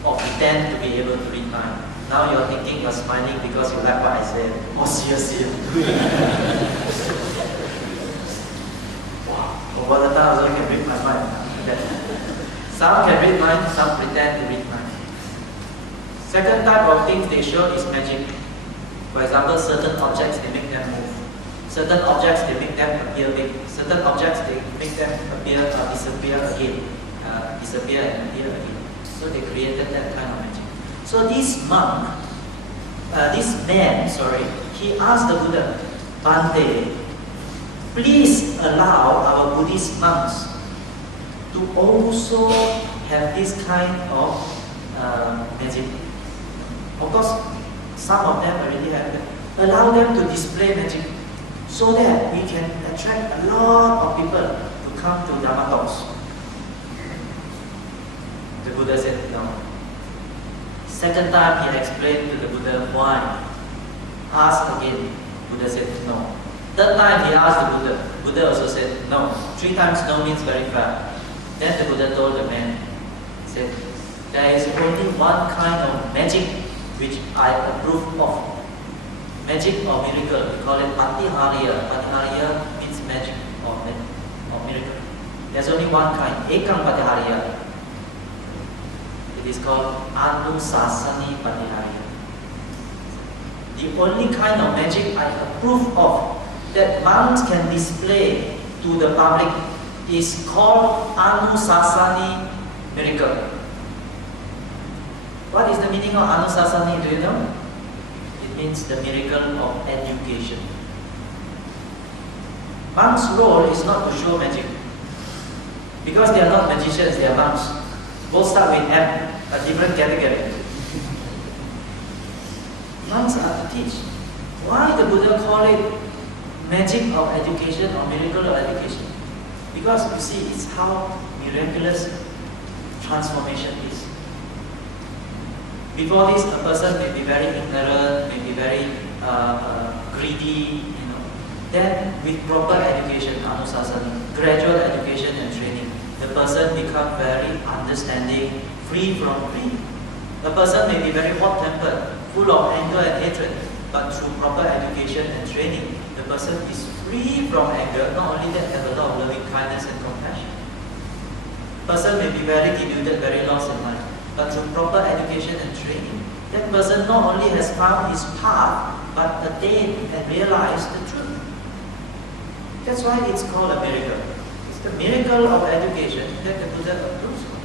or pretend to be able to read mind. Now you're thinking, you're smiling because you like what I said. Oh, seriously. Wow, over the time I can read my mind. Some can read mind, some pretend to read mind. Second type of things they show is magic. For example, certain objects, they make them move. Certain objects, they make them appear big. Certain objects, they make them appear, disappear again. Disappear and appear again. So they created that kind of magic. So this man, he asked the Buddha, "Bhante, please allow our Buddhist monks to also have this kind of magic. Of course, some of them already have it. Allow them to display magic so that we can attract a lot of people to come to Dhamma talks." The Buddha said no. Second time he explained to the Buddha why. Asked again. Buddha said no. Third time he asked the Buddha. Buddha also said no. 3 times no means very far. Then the Buddha told the man, said, "There is only one kind of magic which I approve of. Magic or miracle. We call it Patihariya. Patihariya means magic or miracle. There's only one kind. Ekam Patihariya. It is called Anusasani Patihariya. The only kind of magic I approve of that monks can display to the public is called Anusasani miracle." What is the meaning of Anusasani? Do you know? It means the miracle of education. Monks' role is not to show magic. Because they are not magicians, they are monks. Both start with M, a different category. Monks are to teach. Why the Buddha call it magic of education or miracle of education? Because you see, it's how miraculous transformation is. Before this, a person may be very ignorant, may be very greedy, Then, with proper education, Anusasana, gradual education and training, the person becomes very understanding, free from greed. A person may be very hot-tempered, full of anger and hatred, but through proper education and training, the person is free from anger. Not only that, have a lot of loving kindness and compassion. Person may be very deluded, very lost in life, but through proper education and training, that person not only has found his path, but attained and realized the truth. That's why it's called a miracle. It's the miracle of education that the Buddha approves of.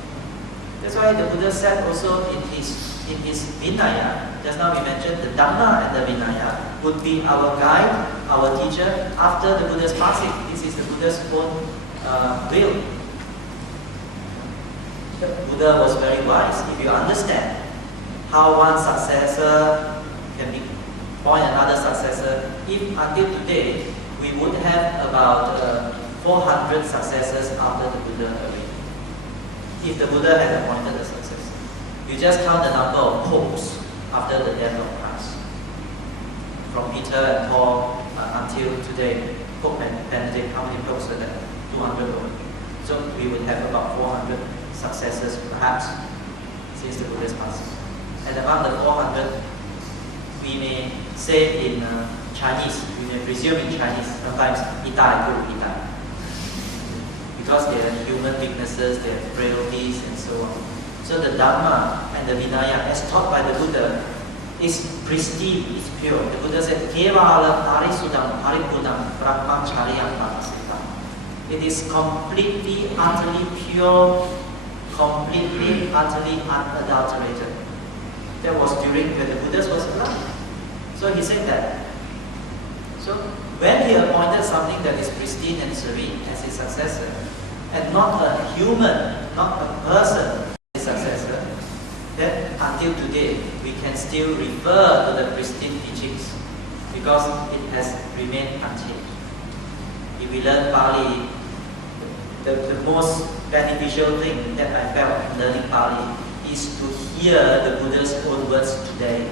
That's why the Buddha said also in his Vinaya, just now we mentioned the Dhamma and the Vinaya would be our guide, our teacher after the Buddha's passing. This is the Buddha's own will. The Buddha was very wise. If you understand how one successor can point another successor, if until today we would have about 400 successors after the Buddha already. If the Buddha had appointed a successor. You just count the number of popes after the death of Christ. From Peter and Paul until today, Pope Benedict, how many popes were there? 200 only. So we would have about 400 successors perhaps since the Buddha's passing. And among the 400, we may say in Chinese, we may presume in Chinese, sometimes itai guru itai. Because they have human weaknesses, they have frailties and so on. So the Dhamma and the Vinaya as taught by the Buddha is pristine, is pure. The Buddha said, Kevala parisudam paripudam brahmacharya parasitam. It is completely, utterly pure, completely, utterly unadulterated. That was during when the Buddha was alive. So So he said that. So when he appointed something that is pristine and serene as his successor, and not a human, not a person as his successor, then until today we can still refer to the pristine teachings because it has remained unchanged. If we learn Pali, the most beneficial thing that I felt in learning Pali is to hear the Buddha's own words today.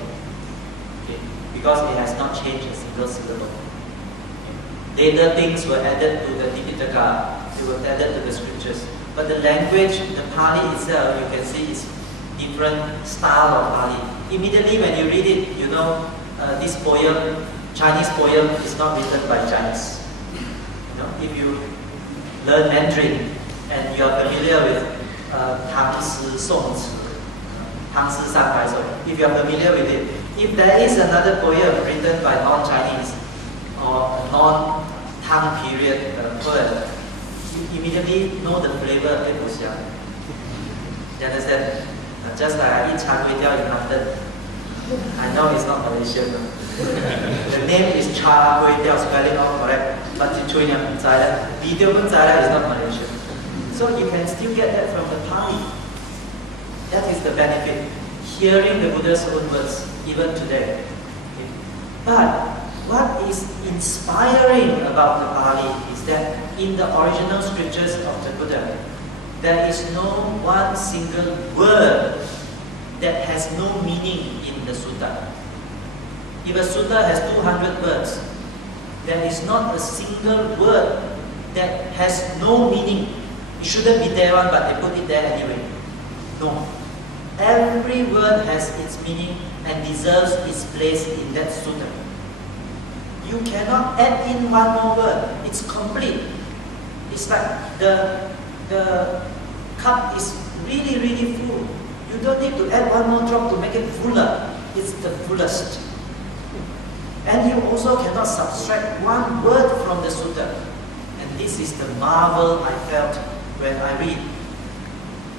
Okay? Because it has not changed a single syllable. Okay? Later things were added to the Tipitaka, they were added to the scriptures. But the language, the Pali itself, you can see is different style of Pali. Immediately when you read it, you know this poem, Chinese poem, is not written by Chinese. You know, if you learn Mandarin and you are familiar with Tang Si Song Ci, Tang Si San Bai Song, if you are familiar with it, if there is another poem written by non-Chinese or non-Tang period poet, you immediately know the flavor of it. You understand? Just like I eat char kway teow in London, I know it's not Malaysian. The name is char kway teow, spelling all correct, but the video is not Malaysian. So you can still get that from the Pali. That is the benefit. Hearing the Buddha's own words, even today. Okay. But what is inspiring about the Pali is that in the original scriptures of the Buddha, there is no one single word that has no meaning in the sutta. If a sutta has 200 words, there is not a single word that has no meaning. It shouldn't be there one, but they put it there anyway. No. Every word has its meaning and deserves its place in that sutta. You cannot add in one more word. It's complete. It's like the cup is really, really full. You don't need to add one more drop to make it fuller. It's the fullest. And you also cannot subtract one word from the sutta. And this is the marvel I felt when I read.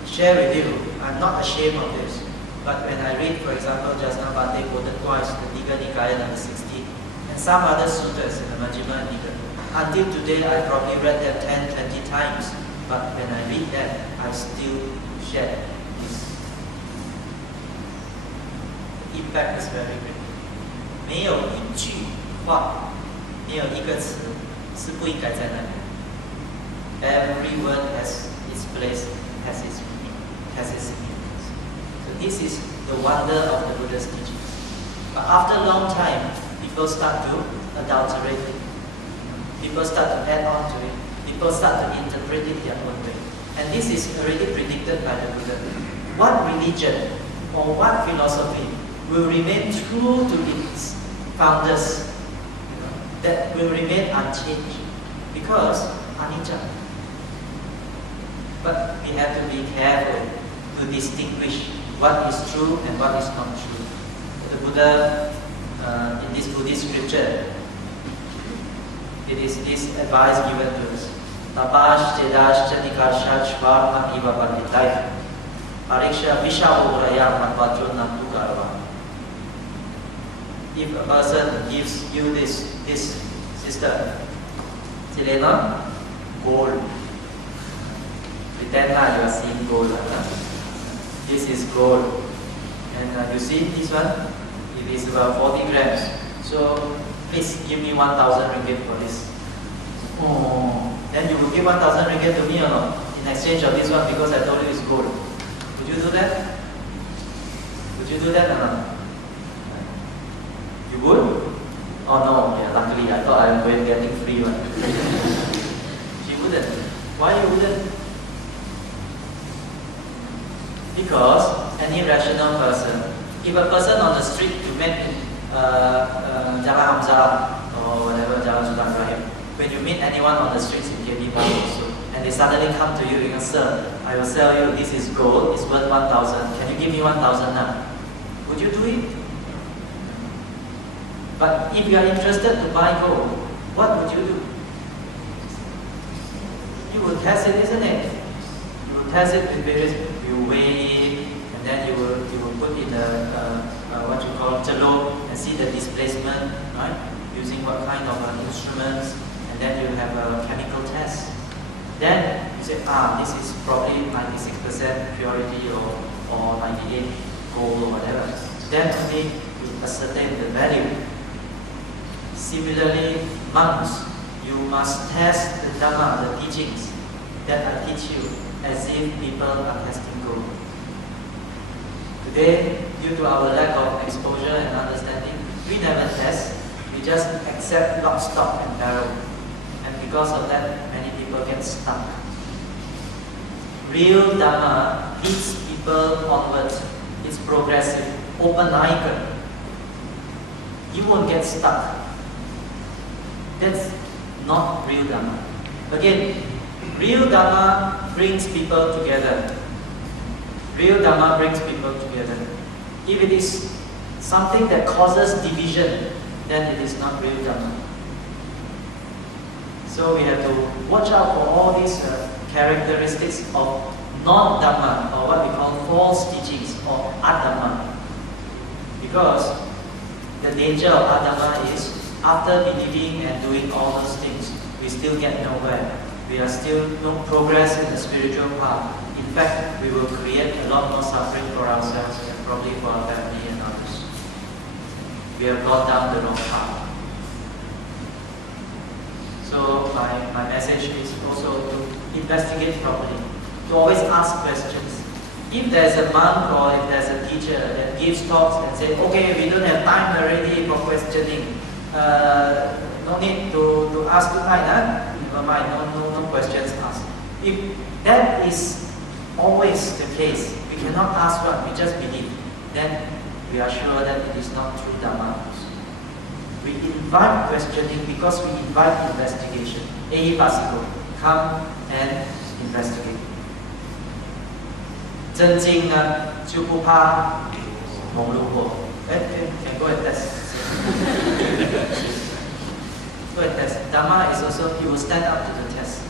Share with you, I'm not ashamed of this. But when I read, for example, just now Bhante quoted twice the Digha Nikaya number 16, and some other suttas in the Majjhima Nikaya. Until today, I probably read that 10, 20 times. But when I read that, I still share this. The impact is very great. 没有一句话，没有一个词是不应该在那里。Every word has its place, has its meaning, has its significance. So this is the wonder of the Buddha's teachings. But after a long time, people start to adulterate it. People start to add on to it. People start to interpret it their own way. And this is already predicted by the Buddha. What religion or what philosophy will remain true to its founders, that will remain unchanged? Because anicca. But we have to be careful to distinguish what is true and what is not true. The Buddha, in this Buddhist scripture, it is this advice given to us. Tapash chedash chanikashach varma iva panditai. Pariksha vishavoraya manvachona tukarva. If a person gives you this sister, Silena, gold. Pretend now you are seeing gold. This is gold. And you see this one? It is about 40 grams. So please give me 1,000 ringgit for this. Oh, then you will give 1,000 ringgit to me or not? In exchange of this one, because I told you it's gold. Would you do that? Would you do that or not? You would? Oh no, yeah, luckily I thought I was getting free one. She wouldn't. Why you wouldn't? Because any rational person, if a person on the street you met in Jalan Hamzah or whatever, Jalan Sultan Ibrahim, when you meet anyone on the streets in KB also, and they suddenly come to you and say, sir, I will sell you, this is gold, it's worth 1,000, can you give me 1,000 now? Would you do it? But if you are interested to buy gold, what would you do? You will test it, isn't it? You will test it with various, you weigh it, and then you will put in a what you call jalo and see the displacement, right? Using what kind of instruments, and then you have a chemical test. Then you say, this is probably 96% purity or 98 gold or whatever. Then only you ascertain the value. Similarly, monks, you must test the Dhamma, the teachings that I teach you, as if people are testing gold. Today, due to our lack of exposure and understanding, we never test, we just accept lock, stock and barrel. And because of that, many people get stuck. Real Dhamma leads people onwards. It's progressive, open-eyed. You won't get stuck. That's not real Dhamma. Again, real Dhamma brings people together. Real Dhamma brings people together. If it is something that causes division, then it is not real Dhamma. So we have to watch out for all these characteristics of non-Dhamma, or what we call false teachings, or Adhamma. Because the danger of Adhamma is, after believing and doing all those things, we still get nowhere. We are still no progress in the spiritual path. In fact, we will create a lot more suffering for ourselves and probably for our family and others. We have gone down the wrong path. So my message is also to investigate properly, to always ask questions. If there's a monk or if there's a teacher that gives talks and says, okay, we don't have time already for questioning, no need to ask tonight, never mind, no questions asked. If that is always the case, we cannot ask one, we just believe, then we are sure that it is not true Dhamma. We invite questioning because we invite investigation. Ehipasiko, come and investigate. 真经呢就不怕蒙路过。can go and test. Go and test. Dhamma is also, you will stand up to the test.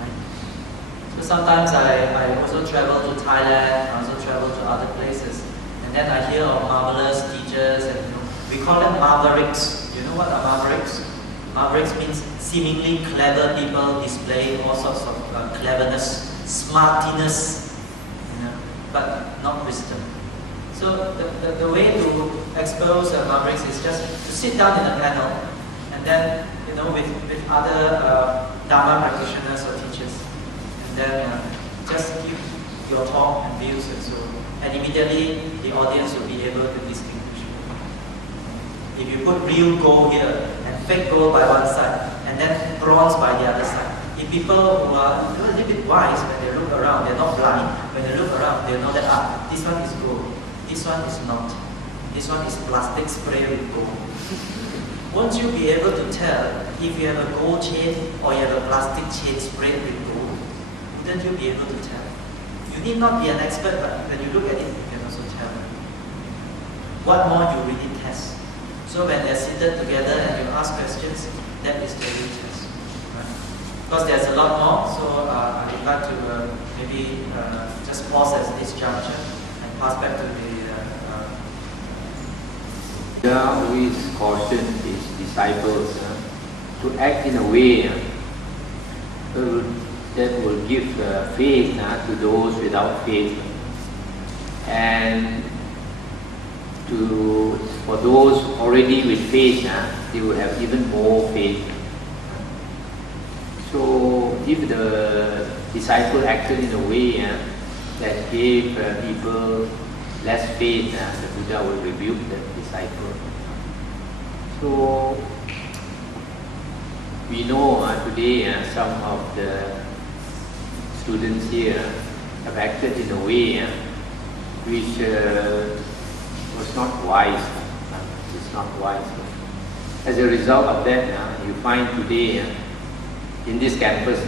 Right? So sometimes I also travel to Thailand, I also travel to other places, and then I hear of marvelous teachers, and we call them mavericks. You know what are mavericks? Mavericks means seemingly clever people displaying all sorts of cleverness, smartiness, but not wisdom. So the way to expose mavericks is just to sit down in a panel, and then with other Dhamma practitioners or teachers, and then just give your talk and views and so on. And immediately the audience will be able to distinguish. If you put real gold here and fake gold by one side, and then bronze by the other side, if people who are a little bit wise, when they look around, they're not blind, when they look around, they know that this one is gold, this one is not, this one is plastic spray with gold. Won't you be able to tell if you have a gold chain or you have a plastic chain sprayed with gold? Wouldn't you be able to tell? You need not be an expert, but when you look at it, you can also tell. What more you really test? So when they're seated together and you ask questions, that is the real test. Right? Because there's a lot more, so I would like to maybe just pause at this juncture and pass back to the Buddha always cautioned his disciples to act in a way that will give faith to those without faith, and for those already with faith, they will have even more faith. So if the disciple acted in a way that gave people less faith, the Buddha will rebuke the disciple. So we know today some of the students here have acted in a way which was not wise. It's not wise. As a result of that, you find today in this campus,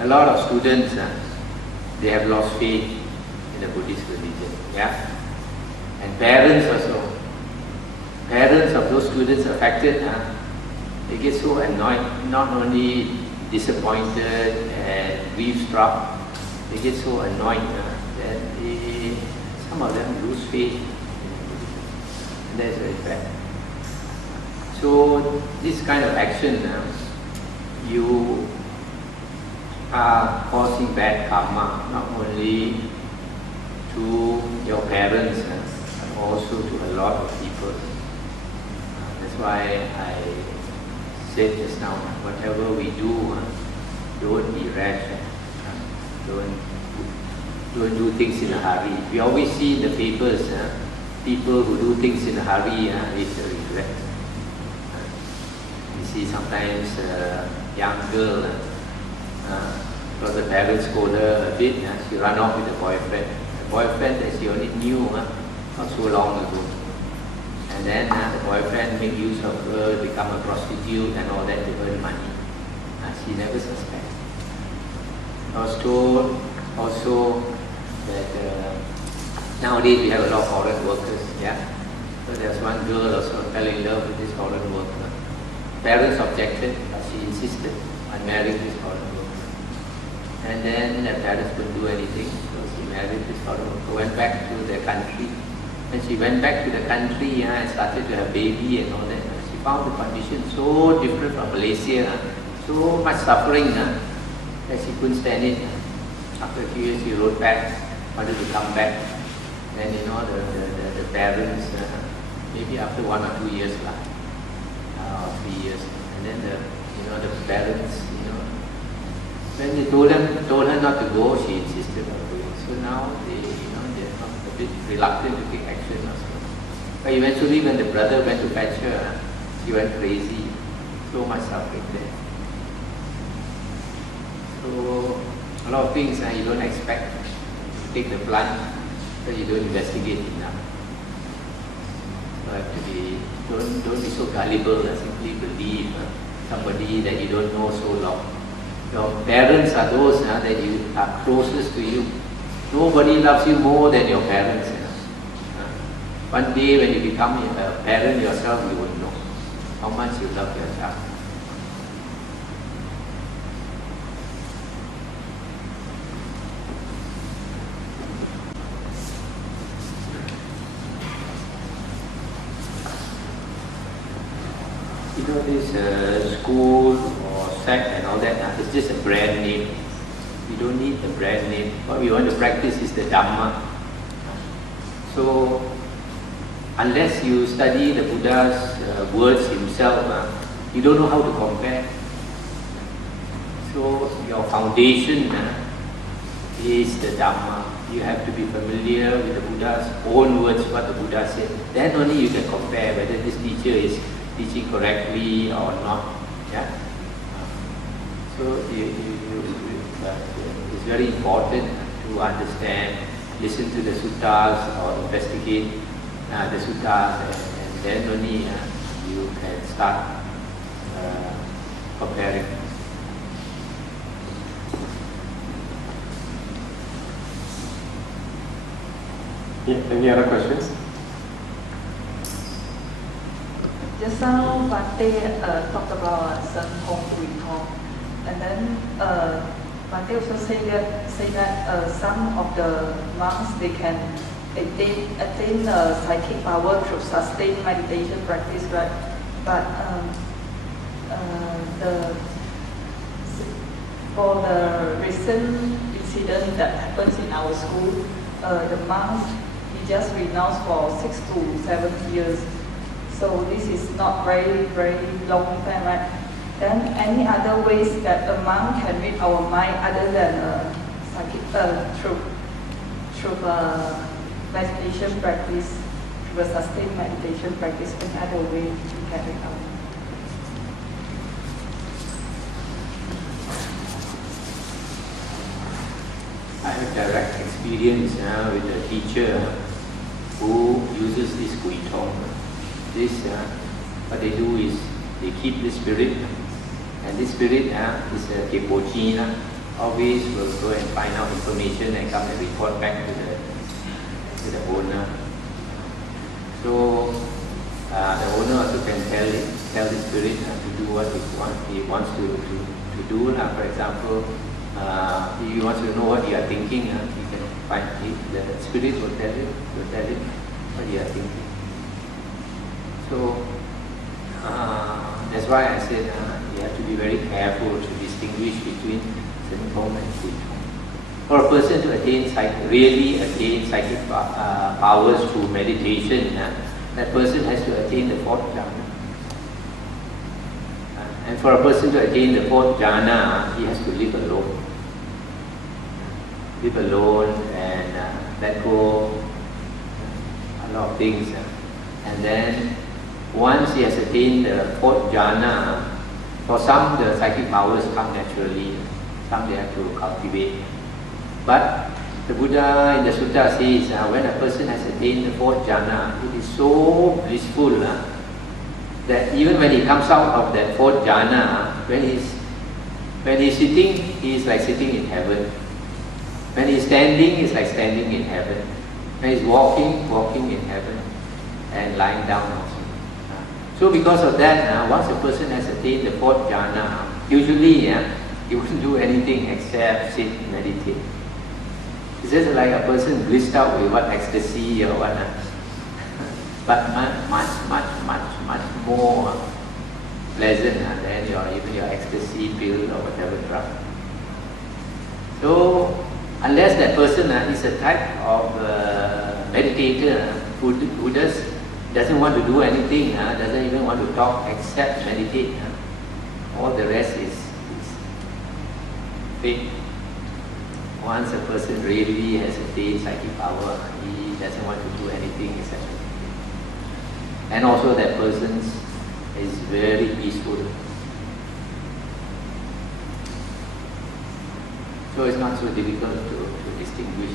a lot of students they have lost faith in the Buddhist religion. Yeah, and parents also. Parents of those students affected, they get so annoyed, not only disappointed and grief-struck, they get so annoyed that some of them lose faith. And that's very bad. So this kind of action, you are causing bad karma, not only to your parents, but also to a lot of people. That's why I said just now, whatever we do, don't be rash. Don't do things in a hurry. We always see in the papers, people who do things in a hurry with regret. You see sometimes a young girl, because the parents scold her a bit, she ran off with a boyfriend. The boyfriend that she only knew not so long ago. And then the boyfriend made use of her, become a prostitute and all that to earn money. She never suspected. I was told also that nowadays we have a lot of foreign workers. So there's one girl also fell in love with this foreign worker. Parents objected, but she insisted on marrying this foreign worker. And then the parents couldn't do anything, so she married this foreign worker, went back to the country. When she went back to the country and started to have baby and all that, she found the condition so different from Malaysia, so much suffering that she couldn't stand it. After a few years, she wrote back, wanted to come back. Then the parents, maybe after 1 or 2 years, or 3 years, and then the parents, when they told her not to go, she insisted on going. So now they're a bit reluctant to take action also. But eventually, when the brother went to fetch her, she went crazy. So much suffering there. So a lot of things you don't expect. You take the plunge, but you don't investigate enough. So have to be, don't be so gullible and simply believe somebody that you don't know so long. Your parents are those that you are closest to you. Nobody loves you more than your parents. One day when you become a parent yourself, you will know how much you love your child. This school or sect and all that, it's just a brand name. We don't need the brand name. What we want to practice is the Dhamma. So, unless you study the Buddha's words himself, you don't know how to compare. So, your foundation is the Dhamma. You have to be familiar with the Buddha's own words, what the Buddha said. Then only you can compare whether this teacher is teaching correctly or not. So it's very important to understand, listen to the suttas or investigate the suttas, and then only you can start comparing. Any other questions? Just now, Bhante talked about Sun Hong Wing, and then Bhante also say that some of the monks they can attain psychic power through sustained meditation practice, right? But for the recent incident that happens in our school, the monks he just renounced for 6 to 7 years. So this is not very long time, right? Then any other ways that a monk can read our mind other than through meditation practice, through a sustained meditation practice, any other way we can read our mind? I have direct experience with a teacher who uses this Guitong. What they do is they keep the spirit, and this spirit is a Kepochi, always will go and find out information and come and report back to the owner. So the owner also can tell the spirit to do what he wants to do. For example, if he wants to know what you are thinking, he can find the spirit will tell him what you are thinking. So That's why I said you have to be very careful to distinguish between Senkom and Kuchong. For a person to really attain psychic powers through meditation, that person has to attain the fourth jhana. And for a person to attain the fourth jhana, he has to live alone. Live alone and let go a lot of things. And then once he has attained the fourth jhana, for some the psychic powers come naturally, some they have to cultivate. But the Buddha in the Sutta says when a person has attained the fourth jhana, it is so blissful that even when he comes out of that fourth jhana, when he's sitting, he is like sitting in heaven. When he's standing, he's like standing in heaven. When he's walking in heaven, and lying down also. So because of that, once a person has attained the fourth jhana, usually he wouldn't do anything except sit and meditate. It's just like a person blissed out with ecstasy or what. But much more pleasant than even your ecstasy pill or whatever drug. So unless that person is a type of meditator who doesn't want to do anything, doesn't even want to talk except meditate, all the rest is fake. Once a person really has attained psychic power, he doesn't want to do anything except meditate. And also that person is very peaceful. So it's not so difficult to distinguish.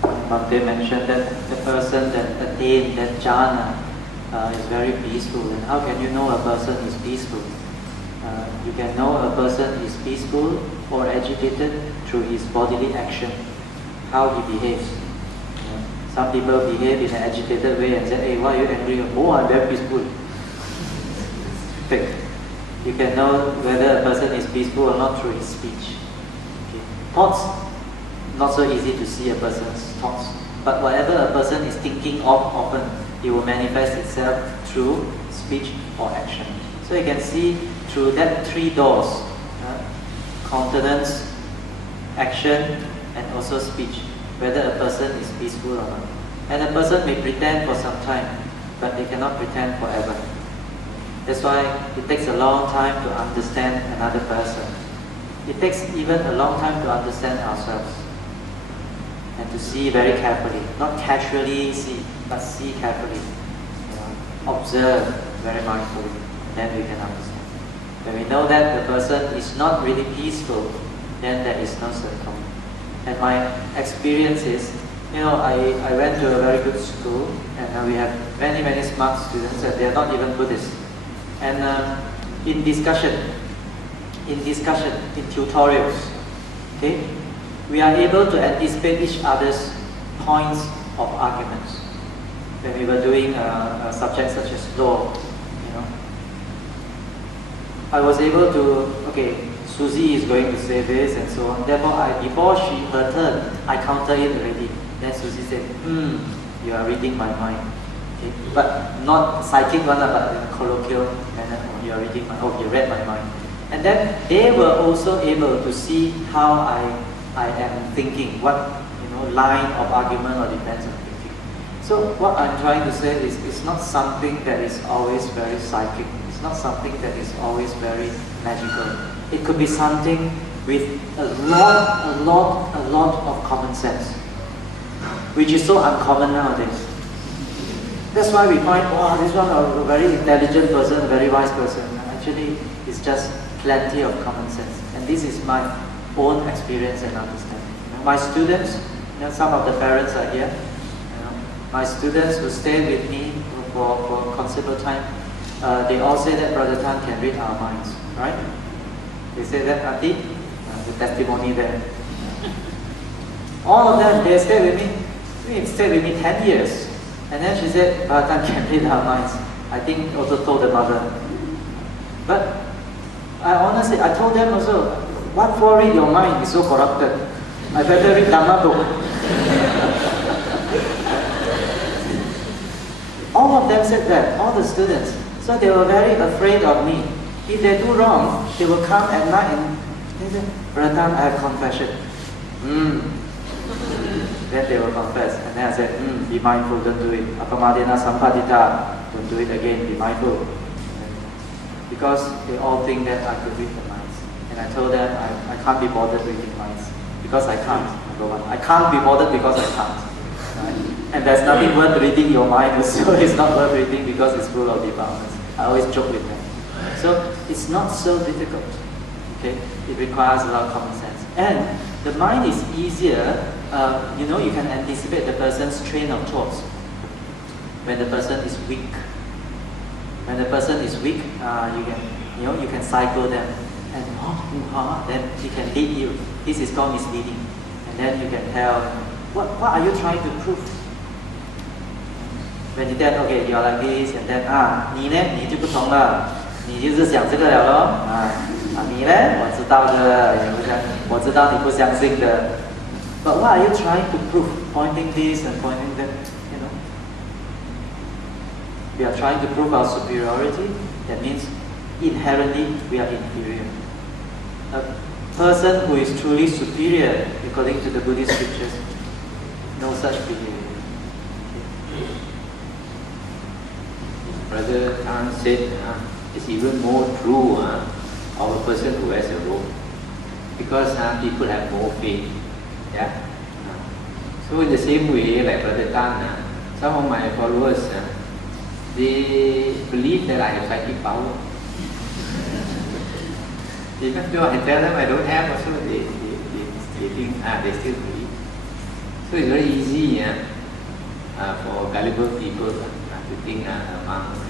Bhante mentioned that the person that attained that jhana is very peaceful. And how can you know a person is peaceful? You can know a person is peaceful or agitated through his bodily action, how he behaves. Some people behave in an agitated way and say, "Hey, why are you angry?" "Oh, I'm very peaceful." Fake. You can know whether a person is peaceful or not through his speech. Okay. Thoughts, not so easy to see a person's thoughts. But whatever a person is thinking of often, it will manifest itself through speech or action. So you can see through that three doors, countenance, action, and also speech, whether a person is peaceful or not. And a person may pretend for some time, but they cannot pretend forever. That's why it takes a long time to understand another person. It takes even a long time to understand ourselves. And to see very carefully, not casually see, but see carefully. Observe very mindfully, then we can understand. When we know that the person is not really peaceful, then there is no Senkom. And my experience is, I went to a very good school, and we have many, many smart students, and they are not even Buddhists. And in discussion, in tutorials, okay, we are able to anticipate each other's points of arguments. When we were doing a subject such as law, I was able to, okay, Susie is going to say this and so on. Therefore, before her turn, I counter it already. Then Susie said, you are reading my mind. Okay? But not psychic one, but in colloquial manner. You are reading you read my mind. And then they were also able to see how I am thinking, what line of argument or defense I'm thinking. So what I'm trying to say is, it's not something that is always very psychic. It's not something that is always very magical. It could be something with a lot of common sense, which is so uncommon nowadays. That's why we find, wow, this one a very intelligent person, a very wise person. Actually, it's just plenty of common sense. And this is my own experience and understanding. My students, some of the parents are here. My students who stay with me for considerable time, they all say that Brother Tan can read our minds, right? They say that, Auntie, the testimony there. All of them, they stay with me. They stayed with me 10 years. And then she said, Brother Tan can read our minds. I think also told the mother. But I honestly, I told them also, what for read your mind is so corrupted? I better read Dhamma book. all of them said that, all the students. So they were very afraid of me. If they do wrong, they will come at night and they say, Brother Tan, I have confession. Then they will confess. And then I said, be mindful, don't do it. Apamadena sampadita, don't do it again, be mindful. Because they all think that I could read the minds. And I told them I can't be bothered reading minds. Because I can't, number one. I can't be bothered because I can't. Right? And there's nothing worth reading your mind, so it's not worth reading because it's full of defilements. I always joke with them. So it's not so difficult. Okay? It requires a lot of common sense. And the mind is easier, you can anticipate the person's train of thoughts when the person is weak. When the person is weak, you can cycle them, and then he can lead you. This is called misleading. And then you can tell, what are you trying to prove? When you tell, okay, you are like this, and then 你呢？你就不同了，你就是想这个了咯。你呢？我知道的，我知道你不相信的。But what are you trying to prove? Pointing this and pointing that, We are trying to prove our superiority. That means inherently we are inferior. A person who is truly superior, according to the Buddhist scriptures, no such behavior. Brother Tan said, it's even more true of a person who has a robe, because people have more faith. Yeah. So in the same way, like Brother Tan, some of my followers, they believe that I have psychic power. Even though I tell them I don't have, also they think they still believe. So it's very easy for gullible people to think monks